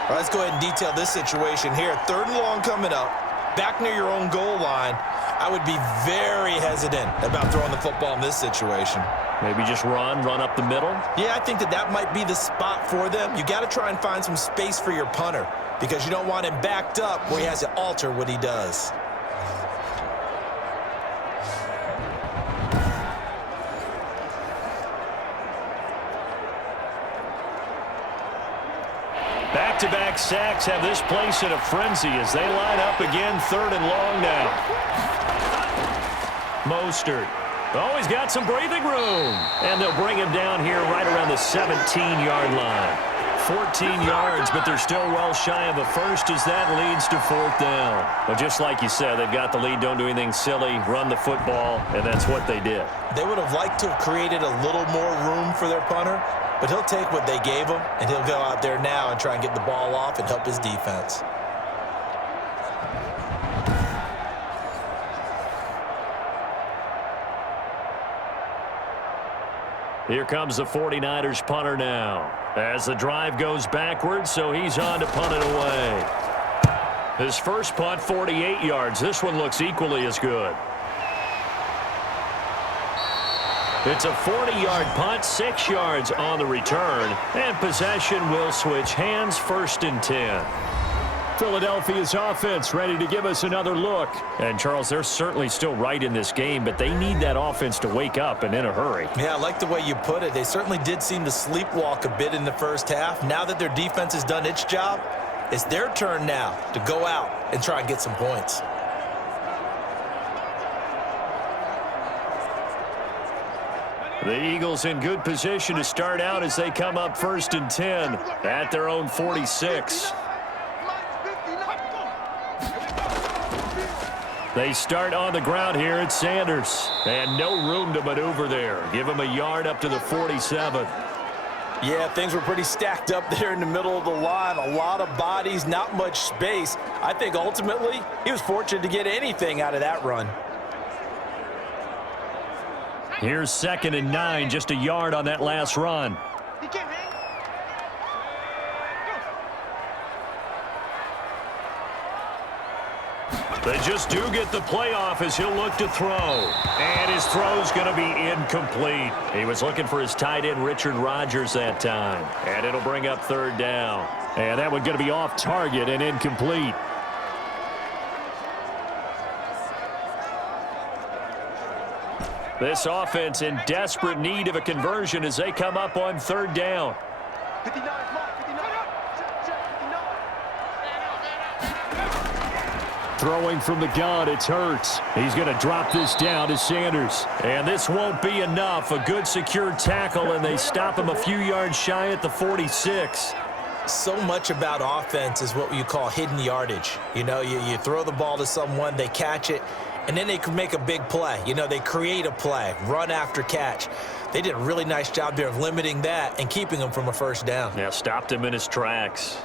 All right, let's go ahead and detail this situation here. 3rd and long coming up. Back near your own goal line. I would be very hesitant about throwing the football in this situation. Maybe just run up the middle? Yeah, I think that might be the spot for them. You got to try and find some space for your punter because you don't want him backed up where he has to alter what he does. Back-to-back sacks have this place in a frenzy as they line up again 3rd and long now. Mostert. Oh, he's got some breathing room. And they'll bring him down here right around the 17-yard line. 14 yards, but they're still well shy of a first as that leads to 4th down. Well, just like you said, they've got the lead. Don't do anything silly. Run the football, and that's what they did. They would have liked to have created a little more room for their punter, but he'll take what they gave him, and he'll go out there now and try and get the ball off and help his defense. Here comes the 49ers punter now. As the drive goes backwards, so he's on to punt it away. His first punt, 48 yards. This one looks equally as good. It's a 40-yard punt, 6 yards on the return, and possession will switch hands, 1st and 10. Philadelphia's offense ready to give us another look. And, Charles, they're certainly still right in this game, but they need that offense to wake up and in a hurry. Yeah, I like the way you put it. They certainly did seem to sleepwalk a bit in the first half. Now that their defense has done its job, it's their turn now to go out and try and get some points. The Eagles in good position to start out as they come up 1st and 10 at their own 46. They start on the ground here at Sanders. And no room to maneuver there. Give him a yard up to the 47. Yeah, things were pretty stacked up there in the middle of the line. A lot of bodies, not much space. I think ultimately he was fortunate to get anything out of that run. Here's 2nd and 9, just a yard on that last run. They just do get the playoff as he'll look to throw. And his throw's going to be incomplete. He was looking for his tight end, Richard Rodgers, that time. And it'll bring up 3rd down. And that one's going to be off target and incomplete. This offense in desperate need of a conversion as they come up on 3rd down. Throwing from the gun, it's Hurts. He's going to drop this down to Sanders. And this won't be enough. A good secure tackle, and they stop him a few yards shy at the 46. So much about offense is what you call hidden yardage. You know, you throw the ball to someone, they catch it, and then they can make a big play. You know, they create a play, run after catch. They did a really nice job there of limiting that and keeping him from a 1st down. Yeah, stopped him in his tracks.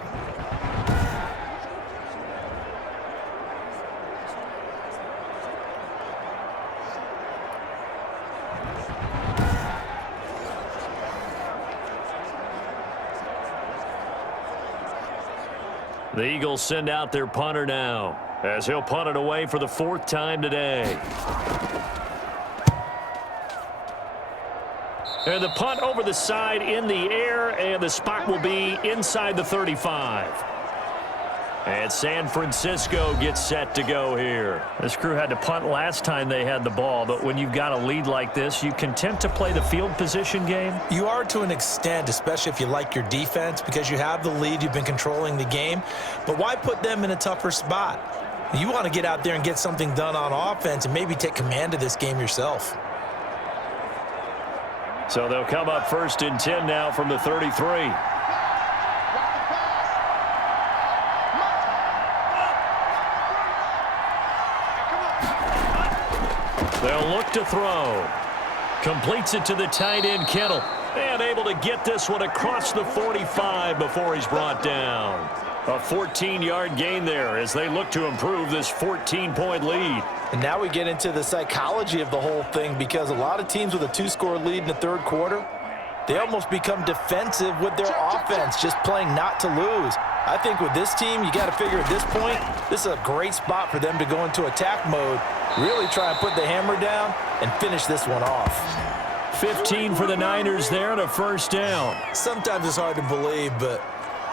The Eagles send out their punter now as he'll punt it away for the 4th time today. And the punt over the side in the air, and the spot will be inside the 35. And San Francisco gets set to go here. This crew had to punt last time they had the ball, but when you've got a lead like this, you content to play the field position game? You are to an extent, especially if you like your defense, because you have the lead, you've been controlling the game. But why put them in a tougher spot? You want to get out there and get something done on offense and maybe take command of this game yourself. So they'll come up 1st and 10 now from the 33. They'll look to throw. Completes it to the tight end, Kittle. And able to get this one across the 45 before he's brought down. A 14-yard gain there as they look to improve this 14-point lead. And now we get into the psychology of the whole thing, because a lot of teams with a 2-score lead in the 3rd quarter, they almost become defensive with their offense, just playing not to lose. I think with this team, you got to figure at this point, this is a great spot for them to go into attack mode, really try and put the hammer down and finish this one off. 15 for the Niners there and a 1st down. Sometimes it's hard to believe, but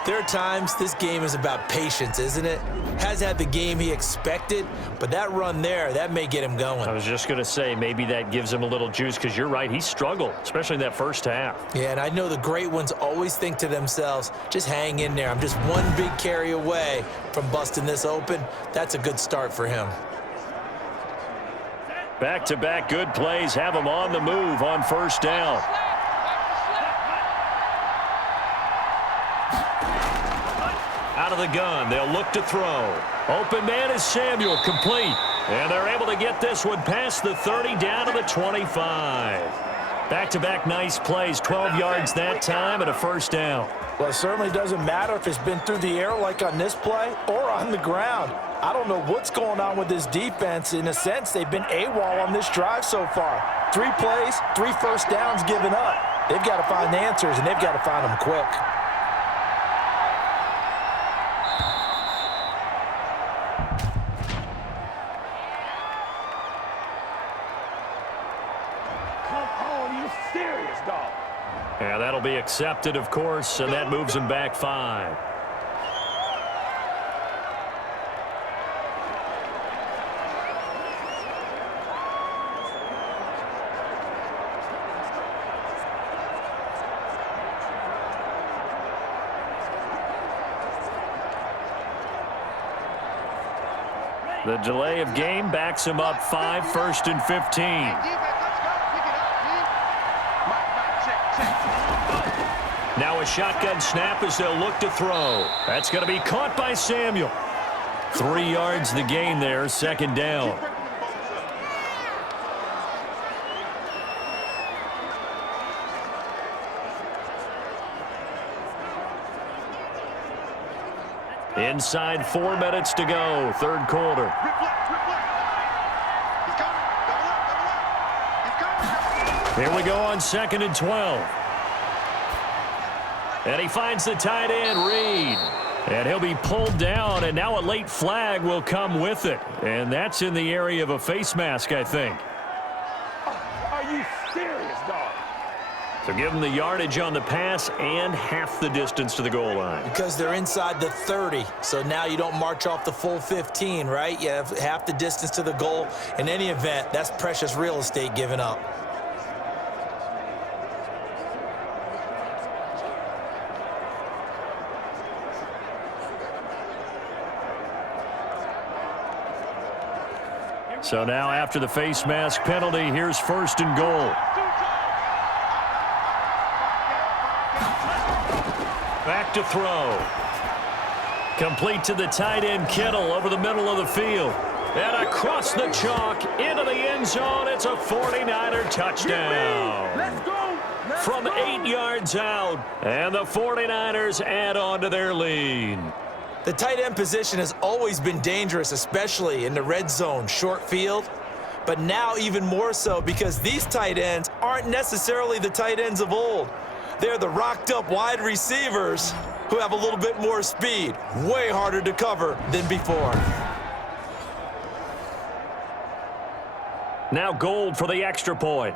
there are times this game is about patience, isn't it? Has had the game he expected, but that run there, that may get him going. I was just going to say, maybe that gives him a little juice, because you're right, he struggled, especially in that 1st half. Yeah, and I know the great ones always think to themselves, just hang in there. I'm just one big carry away from busting this open. That's a good start for him. Back-to-back good plays have him on the move on 1st down. Out of the gun, they'll look to throw. Open man is Samuel, complete. And they're able to get this one past the 30 down to the 25. Back-to-back nice plays, 12 yards that time and a 1st down. Well, it certainly doesn't matter if it's been through the air like on this play or on the ground. I don't know what's going on with this defense. In a sense, they've been AWOL on this drive so far. 3 plays, 3 1st downs given up. They've got to find answers, and they've got to find them quick. Accepted, of course, and that moves him back 5. The delay of game backs him up 5, 1st and 15. Now a shotgun snap as they'll look to throw. That's going to be caught by Samuel. 3 yards the gain there, 2nd down. Inside 4 minutes to go, 3rd quarter. Here we go on 2nd and 12. And he finds the tight end, Reed. And he'll be pulled down, and now a late flag will come with it. And that's in the area of a face mask, I think. Are you serious, dog? So give them the yardage on the pass and half the distance to the goal line. Because they're inside the 30, so now you don't march off the full 15, right? You have half the distance to the goal. In any event, that's precious real estate given up. So now after the face mask penalty, here's 1st and goal. Back to throw. Complete to the tight end, Kittle, over the middle of the field. And across the chalk, into the end zone. It's a 49er touchdown. Let's go. From 8 yards out. And the 49ers add on to their lead. The tight end position has always been dangerous, especially in the red zone, short field. But now even more so because these tight ends aren't necessarily the tight ends of old. They're the rocked-up wide receivers who have a little bit more speed. Way harder to cover than before. Now Gold for the extra point.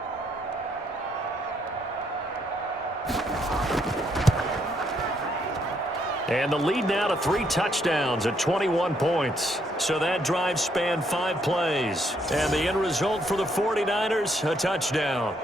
And the lead now to 3 touchdowns at 21 points. So that drive spanned 5 plays. And the end result for the 49ers, a touchdown.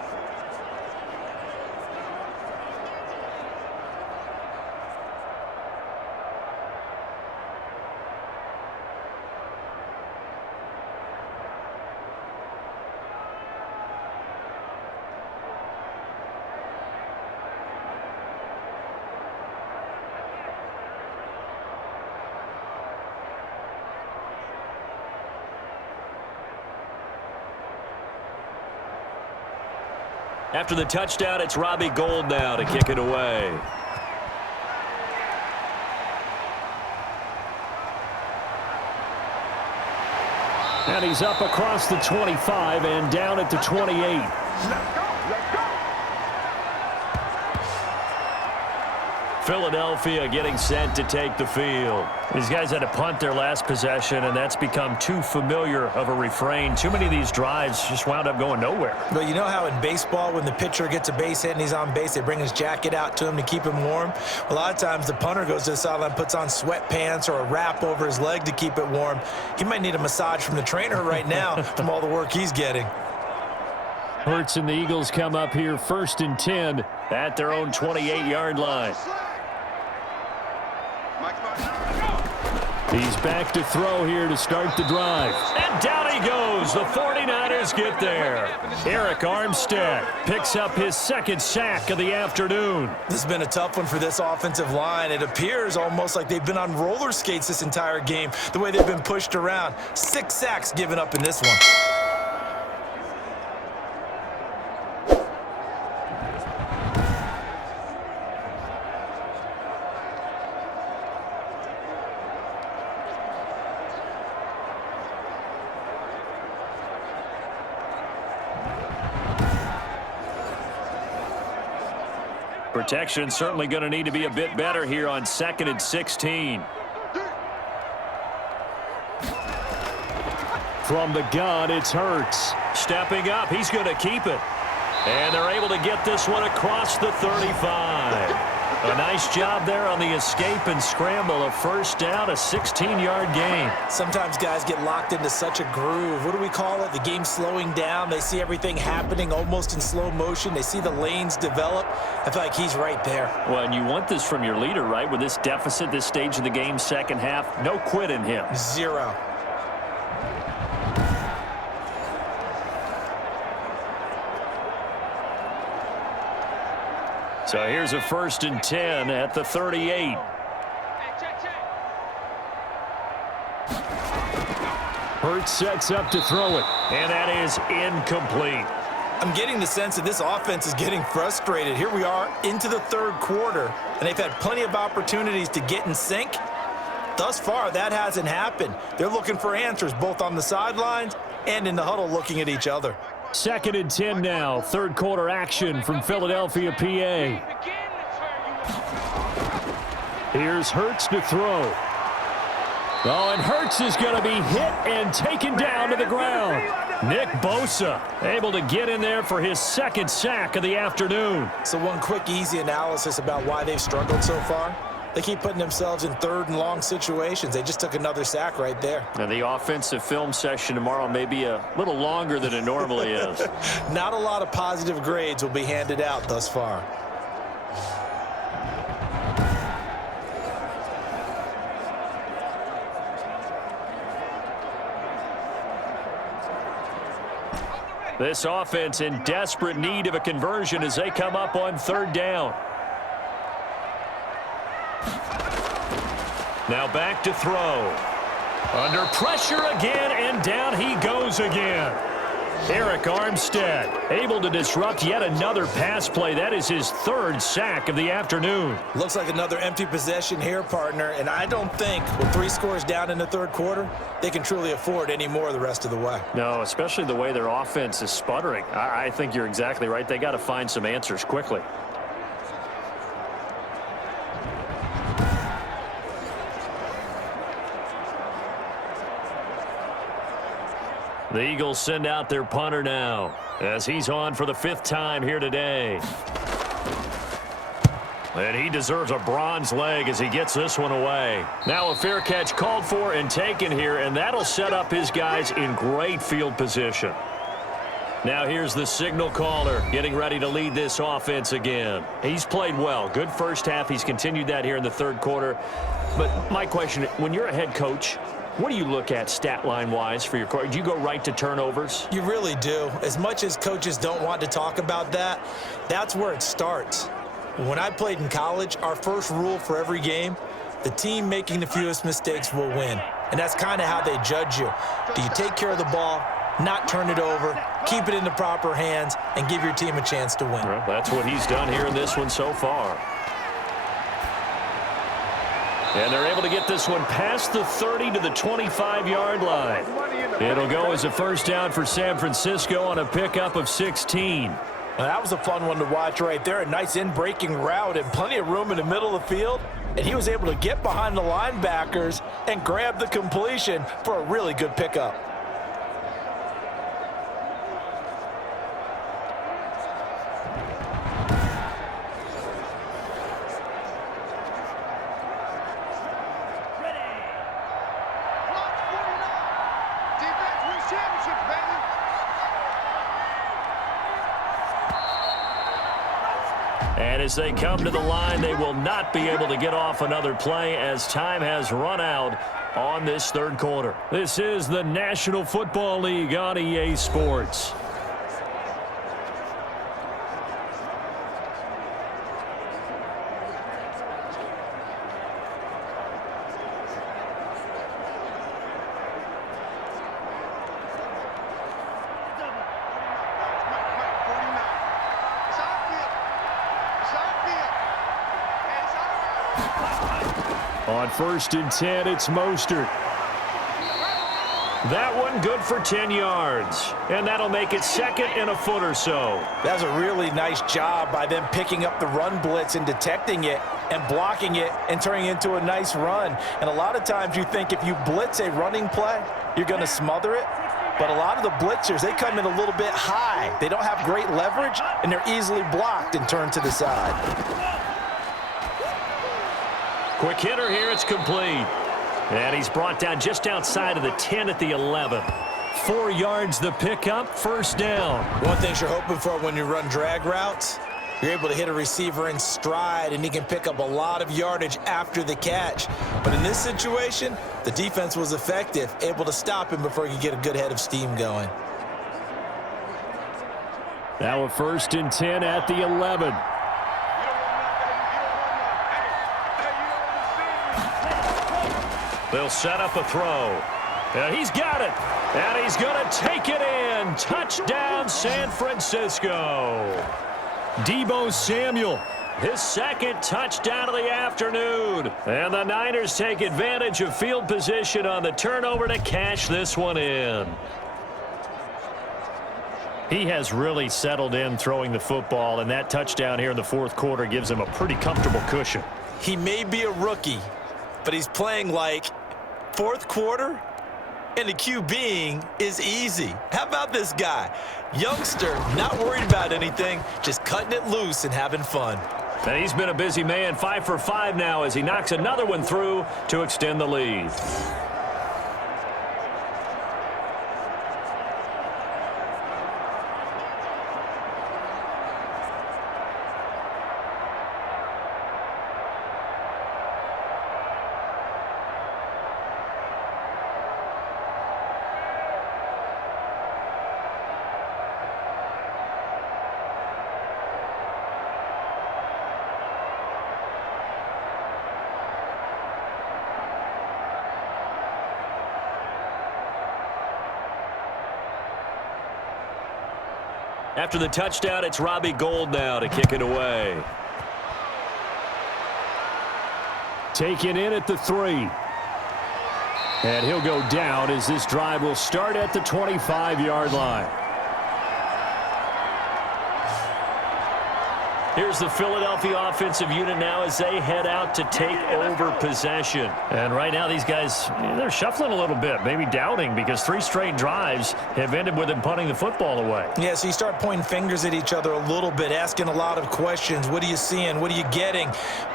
After the touchdown, it's Robbie Gould now to kick it away. And he's up across the 25 and down at the 28. Let's go. Philadelphia getting set to take the field. These guys had to punt their last possession, and that's become too familiar of a refrain. Too many of these drives just wound up going nowhere. But you know how in baseball, when the pitcher gets a base hit and he's on base, they bring his jacket out to him to keep him warm? A lot of times the punter goes to the sideline, puts on sweatpants or a wrap over his leg to keep it warm. He might need a massage from the trainer right now from all the work he's getting. Hurts and the Eagles come up here 1st and 10 at their own 28-yard line. He's back to throw here to start the drive. And down he goes. The 49ers get there. Eric Armstead picks up his 2nd sack of the afternoon. This has been a tough one for this offensive line. It appears almost like they've been on roller skates this entire game, the way they've been pushed around. 6 sacks given up in this one. Protection certainly going to need to be a bit better here on 2nd and 16. From the gun, it's Hurts. Stepping up, he's going to keep it. And they're able to get this one across the 35. A nice job there on the escape and scramble. A first down, a 16-yard gain. Sometimes guys get locked into such a groove. What do we call it? The game's slowing down. They see everything happening almost in slow motion. They see the lanes develop. I feel like he's right there. Well, and you want this from your leader, right? With this deficit, this stage of the game, second half, no quit in him. Zero. So here's a 1st and 10 at the 38. Hurts sets up to throw it, and that is incomplete. I'm getting the sense that this offense is getting frustrated. Here we are into the third quarter, and they've had plenty of opportunities to get in sync. Thus far, that hasn't happened. They're looking for answers both on the sidelines and in the huddle looking at each other. 2nd and 10 now. Third quarter action from Philadelphia, PA. Here's Hurts to throw. Oh, and Hurts is going to be hit and taken down to the ground. Nick Bosa able to get in there for his 2nd sack of the afternoon. So one quick, easy analysis about why they've struggled so far. They keep putting themselves in 3rd and long situations. They just took another sack right there. And the offensive film session tomorrow may be a little longer than it normally is. Not a lot of positive grades will be handed out thus far. This offense in desperate need of a conversion as they come up on 3rd down. Now back to throw. Under pressure again, and down he goes again. Eric Armstead able to disrupt yet another pass play. That is his 3rd sack of the afternoon. Looks like another empty possession here, partner, and I don't think with 3 scores down in the third quarter, they can truly afford any more the rest of the way. No, especially the way their offense is sputtering. I think you're exactly right. They got to find some answers quickly. The Eagles send out their punter now as he's on for the 5th time here today. And he deserves a bronze leg as he gets this one away. Now a fair catch called for and taken here, and that'll set up his guys in great field position. Now here's the signal caller getting ready to lead this offense again. He's played well. Good first half. He's continued that here in the third quarter. But my question, when you're a head coach, what do you look at stat line-wise for your court? Do you go right to turnovers? You really do. As much as coaches don't want to talk about that, that's where it starts. When I played in college, our first rule for every game, the team making the fewest mistakes will win. And that's kind of how they judge you. Do you take care of the ball, not turn it over, keep it in the proper hands, and give your team a chance to win? Well, that's what he's done here in this one so far. And they're able to get this one past the 30 to the 25-yard line. It'll go as a first down for San Francisco on a pickup of 16. Well, that was a fun one to watch right there. A nice in-breaking route and plenty of room in the middle of the field. And he was able to get behind the linebackers and grab the completion for a really good pickup. And as they come to the line, they will not be able to get off another play as time has run out on this third quarter. This is the National Football League on EA Sports. On 1st and 10, it's Mostert. That one good for 10 yards. And that'll make it second and a foot or so. That's a really nice job by them picking up the run blitz and detecting it and blocking it and turning it into a nice run. And a lot of times you think if you blitz a running play, you're going to smother it. But a lot of the blitzers, they come in a little bit high. They don't have great leverage, and they're easily blocked and turned to the side. Quick hitter here, it's complete. And he's brought down just outside of the 10 at the 11. 4 yards the pickup, first down. One thing you're hoping for when you run drag routes, you're able to hit a receiver in stride, and he can pick up a lot of yardage after the catch. But in this situation, the defense was effective, able to stop him before he could get a good head of steam going. Now a 1st and 10 at the 11. They'll set up a throw. And he's got it. And he's going to take it in. Touchdown, San Francisco. Deebo Samuel, his 2nd touchdown of the afternoon. And the Niners take advantage of field position on the turnover to cash this one in. He has really settled in throwing the football, and that touchdown here in the 4th quarter gives him a pretty comfortable cushion. He may be a rookie, but he's playing like 4th quarter, and the QBing is easy. How about this guy? Youngster, not worried about anything, just cutting it loose and having fun. And he's been a busy man, 5 for 5 now as he knocks another one through to extend the lead. After the touchdown, it's Robbie Gould now to kick it away. Taken in at the 3. And he'll go down as this drive will start at the 25-yard line. Here's the Philadelphia offensive unit now as they head out to take over possession. And right now these guys, they're shuffling a little bit, maybe doubting, because 3 straight drives have ended with them punting the football away. Yeah, so you start pointing fingers at each other a little bit, asking a lot of questions. What are you seeing? What are you getting?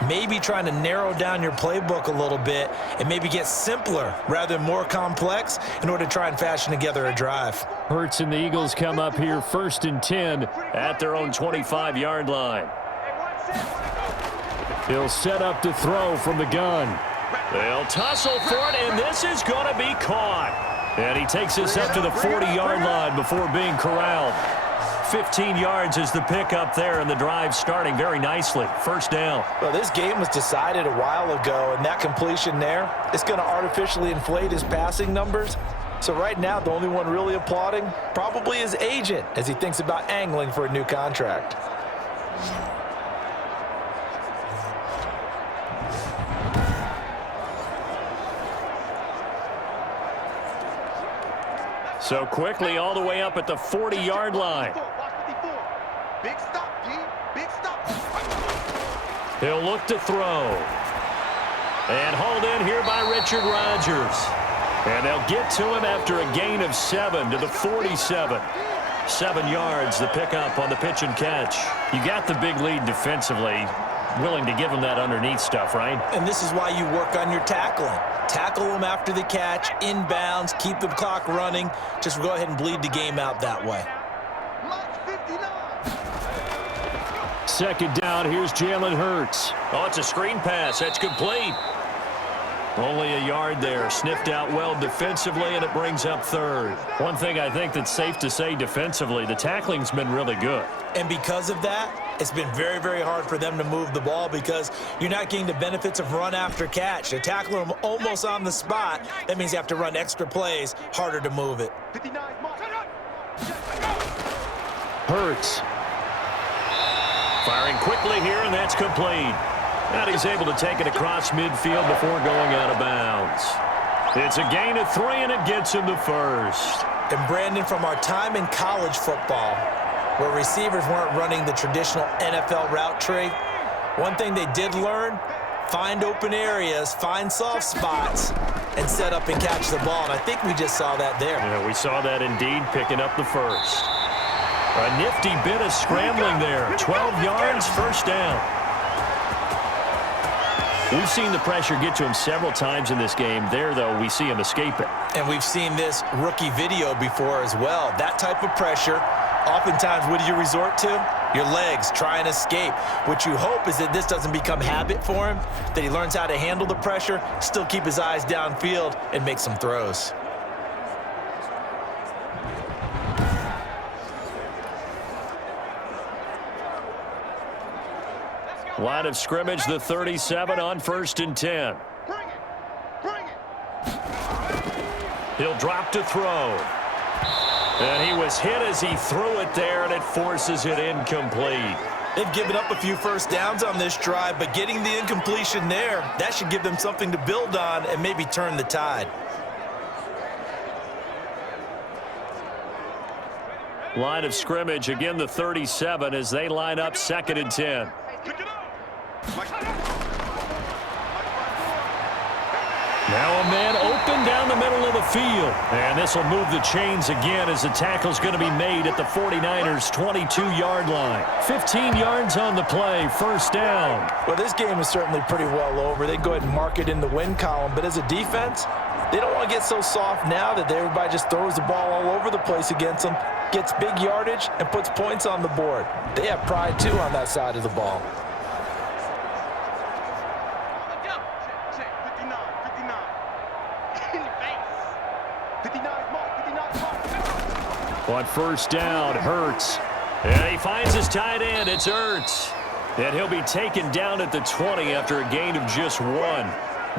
Maybe trying to narrow down your playbook a little bit and maybe get simpler rather than more complex in order to try and fashion together a drive. Hurts and the Eagles come up here 1st and 10 at their own 25-yard line. He'll set up to throw from the gun. They'll tussle for it, and this is going to be caught. And he takes us up to the 40-yard line before being corralled. 15 yards is the pickup there, and the drive starting very nicely. First down. Well, this game was decided a while ago, and that completion there, it's going to artificially inflate his passing numbers. So right now, the only one really applauding probably his agent as he thinks about angling for a new contract. So quickly all the way up at the 40-yard line. Big stop, D. Big stop. He'll look to throw. And hauled in here by Richard Rodgers. And they'll get to him after a gain of 7 to the 47. 7 yards, the pickup on the pitch and catch. You got the big lead defensively. Willing to give him that underneath stuff, right? And this is why you work on your tackling. Tackle them after the catch, inbounds, keep the clock running. Just go ahead and bleed the game out that way. 2nd down, here's Jalen Hurts. Oh, it's a screen pass. That's complete. Only a yard there. Sniffed out well defensively, and it brings up 3rd. One thing I think that's safe to say defensively, the tackling's been really good. And because of that, it's been very, very hard for them to move the ball because you're not getting the benefits of run after catch. They're tackling them almost on the spot. That means you have to run extra plays, harder to move it. Hurts. Firing quickly here, and that's complete. And he's able to take it across midfield before going out of bounds. It's a gain of 3, and it gets him the 1st. And Brandon, from our time in college football, where receivers weren't running the traditional NFL route tree, one thing they did learn, find open areas, find soft spots, and set up and catch the ball. And I think we just saw that there. Yeah, we saw that indeed, picking up the first. A nifty bit of scrambling there. 12 yards, first down. We've seen the pressure get to him several times in this game. There, though, we see him escape it. And we've seen this rookie video before as well. That type of pressure, oftentimes, what do you resort to? Your legs, try and escape. What you hope is that this doesn't become habit for him, that he learns how to handle the pressure, still keep his eyes downfield, and make some throws. Line of scrimmage, the 37 on 1st and 10. He'll drop to throw. And he was hit as he threw it there, and it forces it incomplete. They've given up a few first downs on this drive, but getting the incompletion there, that should give them something to build on and maybe turn the tide. Line of scrimmage, again the 37 as they line up 2nd and 10. Now a man open down the middle of the field. And this will move the chains again as the tackle's going to be made at the 49ers' 22-yard line. 15 yards on the play, first down. Well, this game is certainly pretty well over. They go ahead and mark it in the win column. But as a defense, they don't want to get so soft now that everybody just throws the ball all over the place against them, gets big yardage, and puts points on the board. They have pride, too, on that side of the ball. On first down, Hurts. And he finds his tight end. It's Hurts. And he'll be taken down at the 20 after a gain of just 1.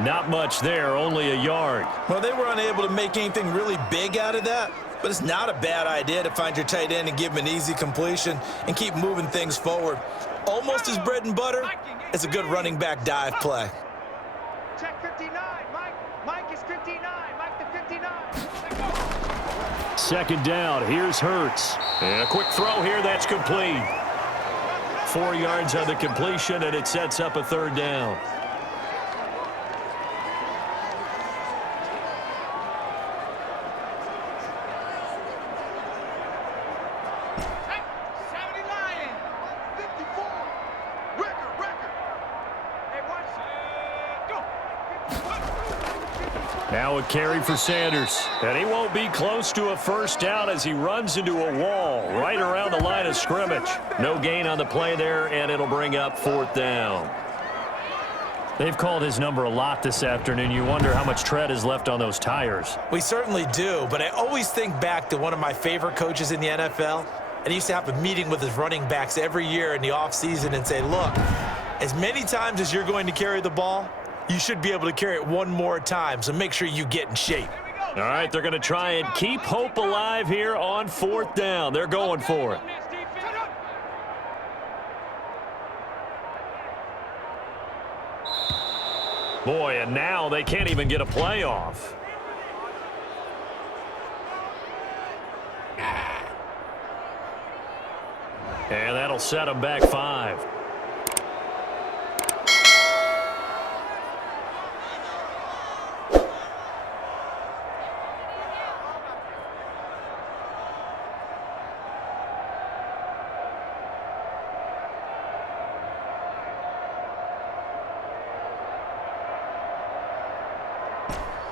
Not much there, only a yard. Well, they were unable to make anything really big out of that, but it's not a bad idea to find your tight end and give him an easy completion and keep moving things forward. Almost as bread and butter as a good running back dive play. Check 59, Mike. Mike is 59. Mike the 59. 2nd down, here's Hurts. And a quick throw here, that's complete. 4 yards on the completion, and it sets up a 3rd down. Now a carry for Sanders. And he won't be close to a first down as he runs into a wall right around the line of scrimmage. No gain on the play there, and it'll bring up 4th down. They've called his number a lot this afternoon. You wonder how much tread is left on those tires. We certainly do, but I always think back to one of my favorite coaches in the NFL. And he used to have a meeting with his running backs every year in the offseason and say, look, as many times as you're going to carry the ball, you should be able to carry it one more time, so make sure you get in shape. All right, they're going to try and keep hope alive here on 4th down. They're going for it. Boy, and now they can't even get a play off. And that'll set them back 5.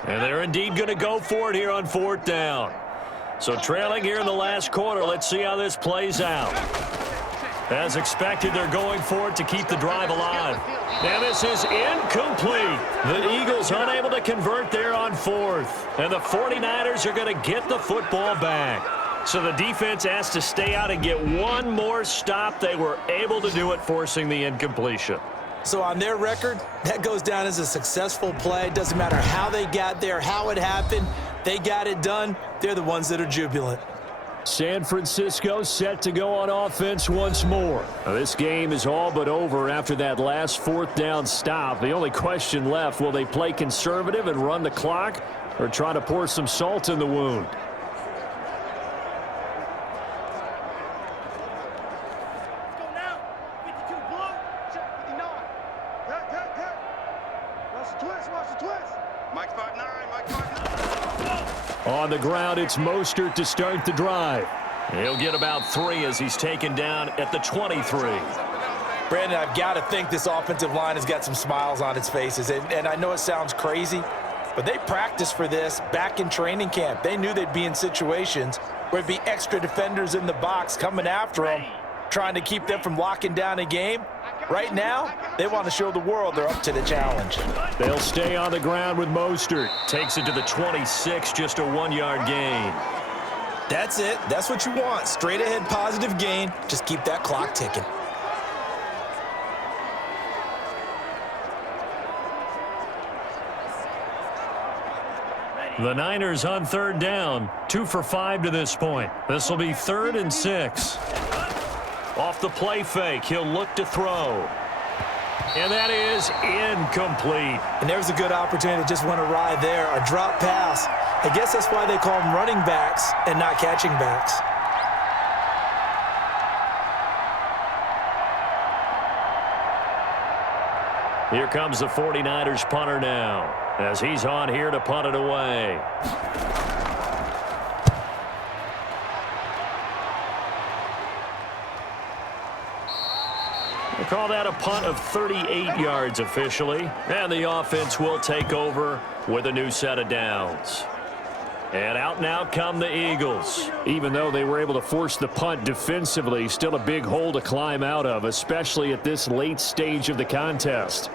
And they're indeed going to go for it here on 4th down. So trailing here in the last quarter, let's see how this plays out. As expected, they're going for it to keep the drive alive. And this is incomplete. The Eagles unable to convert there on 4th. And the 49ers are going to get the football back. So the defense has to stay out and get one more stop. They were able to do it, forcing the incompletion. So on their record, that goes down as a successful play. Doesn't matter how they got there, how it happened. They got it done. They're the ones that are jubilant. San Francisco set to go on offense once more. Now, this game is all but over after that last 4th down stop. The only question left, will they play conservative and run the clock or try to pour some salt in the wound? Watch the twist. Mike 5'9", Mike 5'9". On the ground, it's Mostert to start the drive. He'll get about 3 as he's taken down at the 23. Brandon, I've got to think this offensive line has got some smiles on its faces. And I know it sounds crazy, but they practiced for this back in training camp. They knew they'd be in situations where there'd be extra defenders in the box coming after them, trying to keep them from locking down a game. Right now, they want to show the world they're up to the challenge. They'll stay on the ground with Mostert. Takes it to the 26, just a 1-yard gain. That's it. That's what you want. Straight ahead positive gain. Just keep that clock ticking. The Niners on 3rd down. 2 for 5 to this point. This will be 3rd and 6. Off the play fake, he'll look to throw. And that is incomplete. And there's a good opportunity that just went awry there. A drop pass. I guess that's why they call them running backs and not catching backs. Here comes the 49ers punter now, as he's on here to punt it away. They call that a punt of 38 yards officially, and the offense will take over with a new set of downs. And out now come the Eagles. Even though they were able to force the punt defensively, still a big hole to climb out of, especially at this late stage of the contest.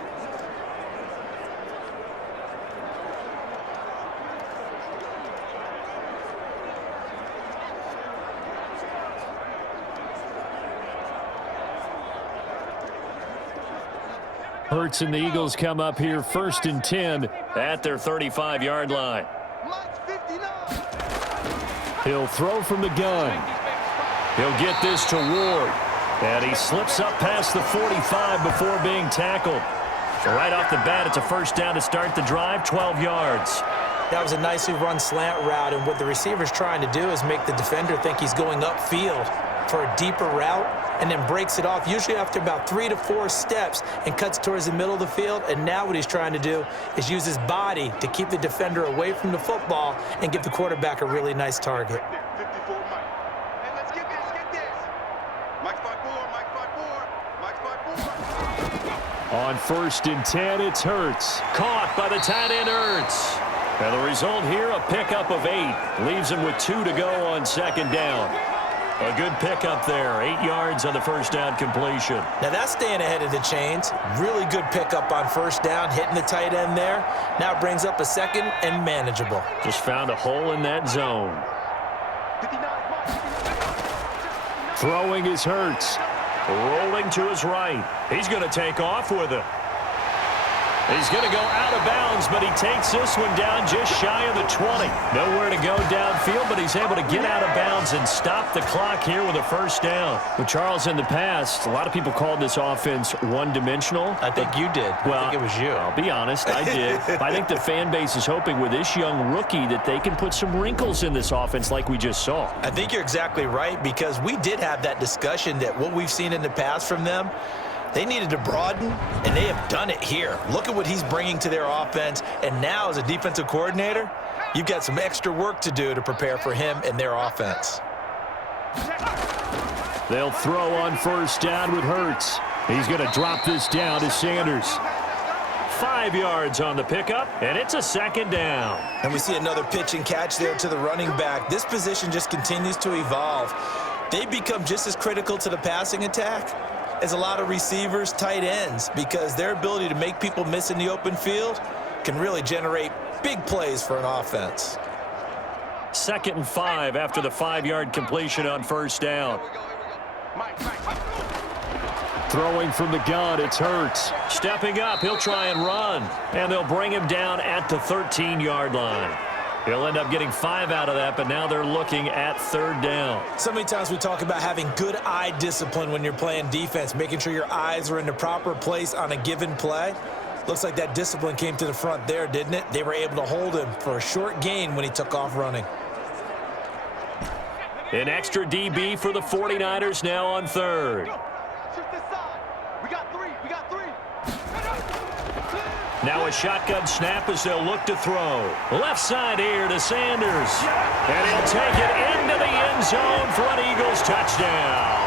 Hurts and the Eagles come up here 1st and 10 at their 35-yard line. He'll throw from the gun. He'll get this to Ward. And he slips up past the 45 before being tackled. Right off the bat, it's a 1st down to start the drive, 12 yards. That was a nicely run slant route, and what the receiver's trying to do is make the defender think he's going upfield for a deeper route, and then breaks it off, usually after about 3 to 4 steps, and cuts towards the middle of the field. And now what he's trying to do is use his body to keep the defender away from the football and give the quarterback a really nice target. 54 Mike. Hey, let's get this. Mike 5'4", Mike 5'4", Mike 5'4". On 1st and 10, it's Hurts. Caught by the tight end Hurts. And the result here, a pickup of 8. Leaves him with 2 to go on 2nd down. A good pickup there. 8 yards on the 1st down completion. Now that's staying ahead of the chains. Really good pickup on 1st down, hitting the tight end there. Now it brings up a 2nd and manageable. Just found a hole in that zone. Throwing is Hurts. Rolling to his right. He's going to take off with it. He's going to go out of bounds, but he takes this one down just shy of the 20. Nowhere to go downfield, but he's able to get out of bounds and stop the clock here with a 1st down. Well, Charles, in the past, a lot of people called this offense one-dimensional. I think you did. Well, I think it was you. I'll be honest, I did. I think the fan base is hoping with this young rookie that they can put some wrinkles in this offense like we just saw. I think you're exactly right, because we did have that discussion that what we've seen in the past from them, they needed to broaden, and they have done it here. Look at what he's bringing to their offense, and now as a defensive coordinator, you've got some extra work to do to prepare for him and their offense. They'll throw on 1st down with Hurts. He's going to drop this down to Sanders. 5 yards on the pickup, and it's a 2nd down. And we see another pitch and catch there to the running back. This position just continues to evolve. They become just as critical to the passing attack as a lot of receivers, tight ends, because their ability to make people miss in the open field can really generate big plays for an offense. 2nd and 5 after the 5-yard completion on 1st down. Throwing from the gun, it's Hurts. Stepping up, he'll try and run, and they'll bring him down at the 13-yard line. He'll end up getting 5 out of that, but now they're looking at 3rd down. So many times we talk about having good eye discipline when you're playing defense, making sure your eyes are in the proper place on a given play. Looks like that discipline came to the front there, didn't it? They were able to hold him for a short gain when he took off running. An extra DB for the 49ers now on 3rd. Now a shotgun snap as they'll look to throw. Left side here to Sanders. And he'll take it into the end zone for an Eagles touchdown.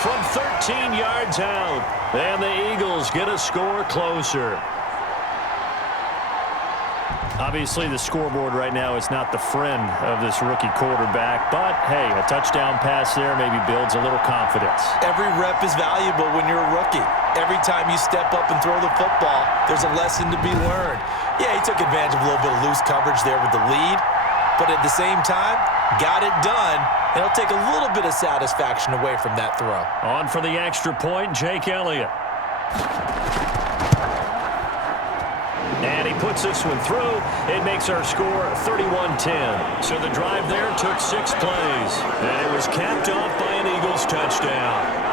From 13 yards out. And the Eagles get a score closer. Obviously, the scoreboard right now is not the friend of this rookie quarterback. But, hey, a touchdown pass there maybe builds a little confidence. Every rep is valuable when you're a rookie. Every time you step up and throw the football, there's a lesson to be learned. Yeah, he took advantage of a little bit of loose coverage there with the lead. But at the same time, got it done. And he'll take a little bit of satisfaction away from that throw. On for the extra point, Jake Elliott. And he puts this one through. It makes our score 31-10. So the drive there took 6 plays. And it was capped off by an Eagles touchdown.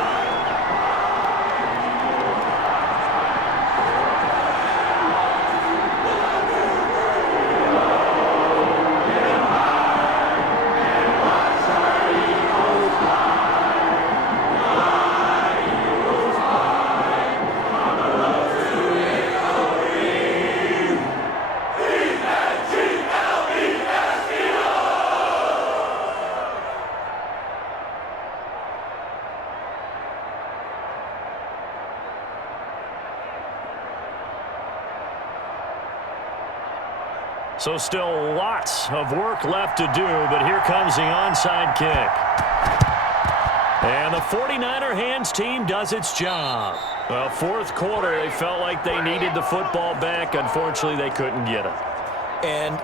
So still lots of work left to do, but here comes the onside kick. And the 49er hands team does its job. Well, fourth quarter, they felt like they needed the football back. Unfortunately, they couldn't get it. And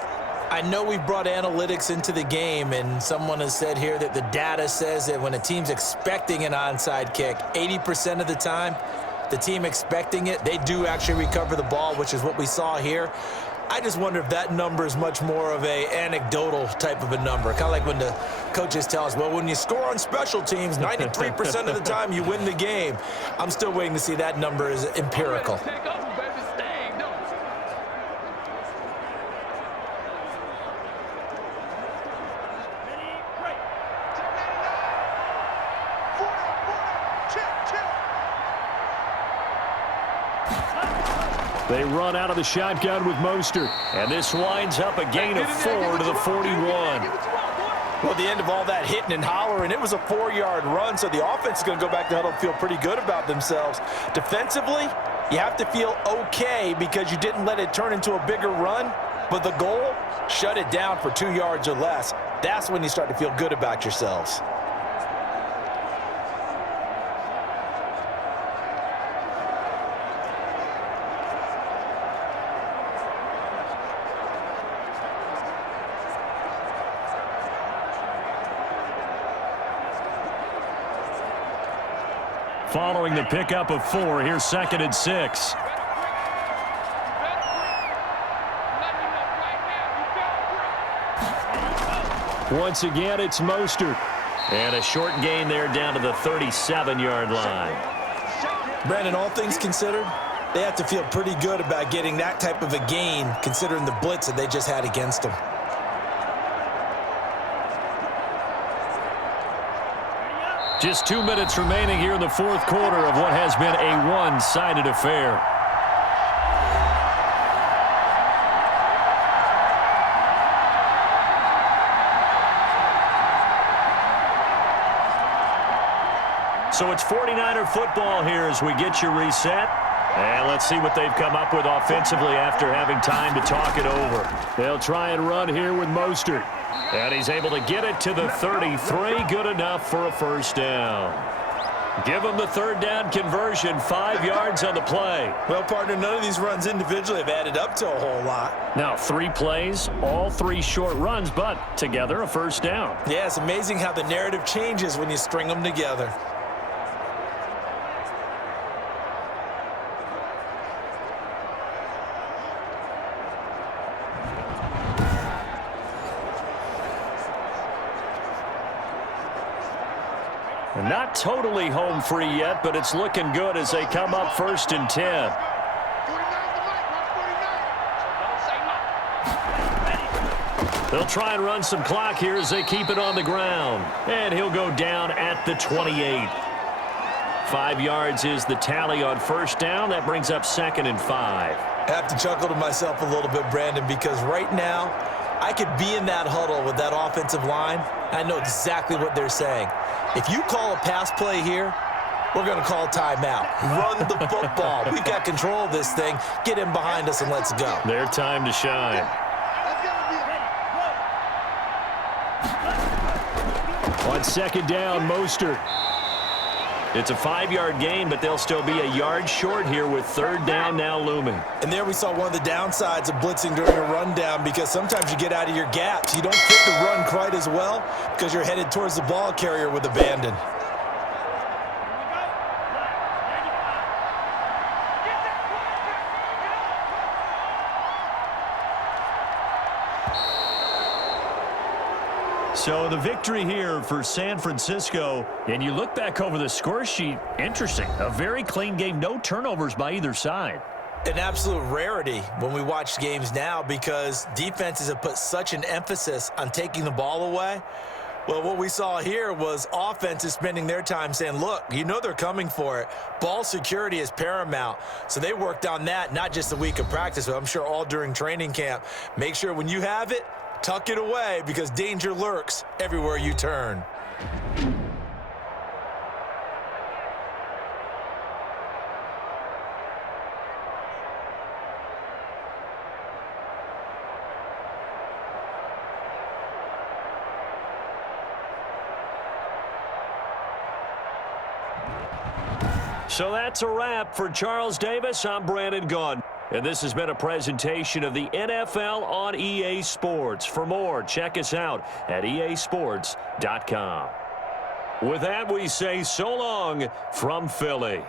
I know we've brought analytics into the game, and someone has said here that the data says that when a team's expecting an onside kick, 80% of the time, the team expecting it, they do actually recover the ball, which is what we saw here. I just wonder if that number is much more of a anecdotal type of a number. Kind of like when the coaches tell us, well, when you score on special teams, 93% of the time you win the game. I'm still waiting to see that number is empirical. They run out of the shotgun with Mostert. And this winds up a gain of 4 to the 41. Well, at the end of all that hitting and hollering, it was a 4-yard run, so the offense is going to go back to huddle and feel pretty good about themselves. Defensively, you have to feel okay because you didn't let it turn into a bigger run, but the goal, shut it down for 2 yards or less. That's when you start to feel good about yourselves. Following the pickup of 4, here's 2nd and 6. Once again, it's Mostert. And a short gain there down to the 37-yard line. Brandon, all things considered, they have to feel pretty good about getting that type of a gain considering the blitz that they just had against them. Just 2 minutes remaining here in the fourth quarter of what has been a one-sided affair. So it's 49er football here as we get you reset. And let's see what they've come up with offensively after having time to talk it over. They'll try and run here with Mostert. And he's able to get it to the 33. Good enough for a first down. Give him the third down conversion. 5 yards on the play. Well, partner, none of these runs individually have added up to a whole lot. Now, 3 plays, all 3 short runs, but together a first down. Yeah, it's amazing how the narrative changes when you string them together. Not totally home free yet, but it's looking good as they come up 1st and 10. They'll try and run some clock here as they keep it on the ground. And he'll go down at the 28. 5 yards is the tally on first down. That brings up 2nd and 5. I have to chuckle to myself a little bit, Brandon, because right now I could be in that huddle with that offensive line. I know exactly what they're saying. If you call a pass play here, we're going to call timeout. Run the football. We've got control of this thing. Get him behind us and let's go. Their time to shine. On 2nd down, Mostert. It's a 5-yard gain, but they'll still be a yard short here with 3rd down now looming. And there we saw one of the downsides of blitzing during a rundown, because sometimes you get out of your gaps. You don't fit the run quite as well because you're headed towards the ball carrier with abandon. So the victory here for San Francisco, and you look back over the score sheet, interesting. A very clean game, no turnovers by either side. An absolute rarity when we watch games now, because defenses have put such an emphasis on taking the ball away. Well, what we saw here was offenses spending their time saying, look, you know they're coming for it. Ball security is paramount. So they worked on that, not just a week of practice, but I'm sure all during training camp. Make sure when you have it, tuck it away, because danger lurks everywhere you turn. So that's a wrap for Charles Davis. I'm Brandon Gaudin. And this has been a presentation of the NFL on EA Sports. For more, check us out at easports.com. With that, we say so long from Philly.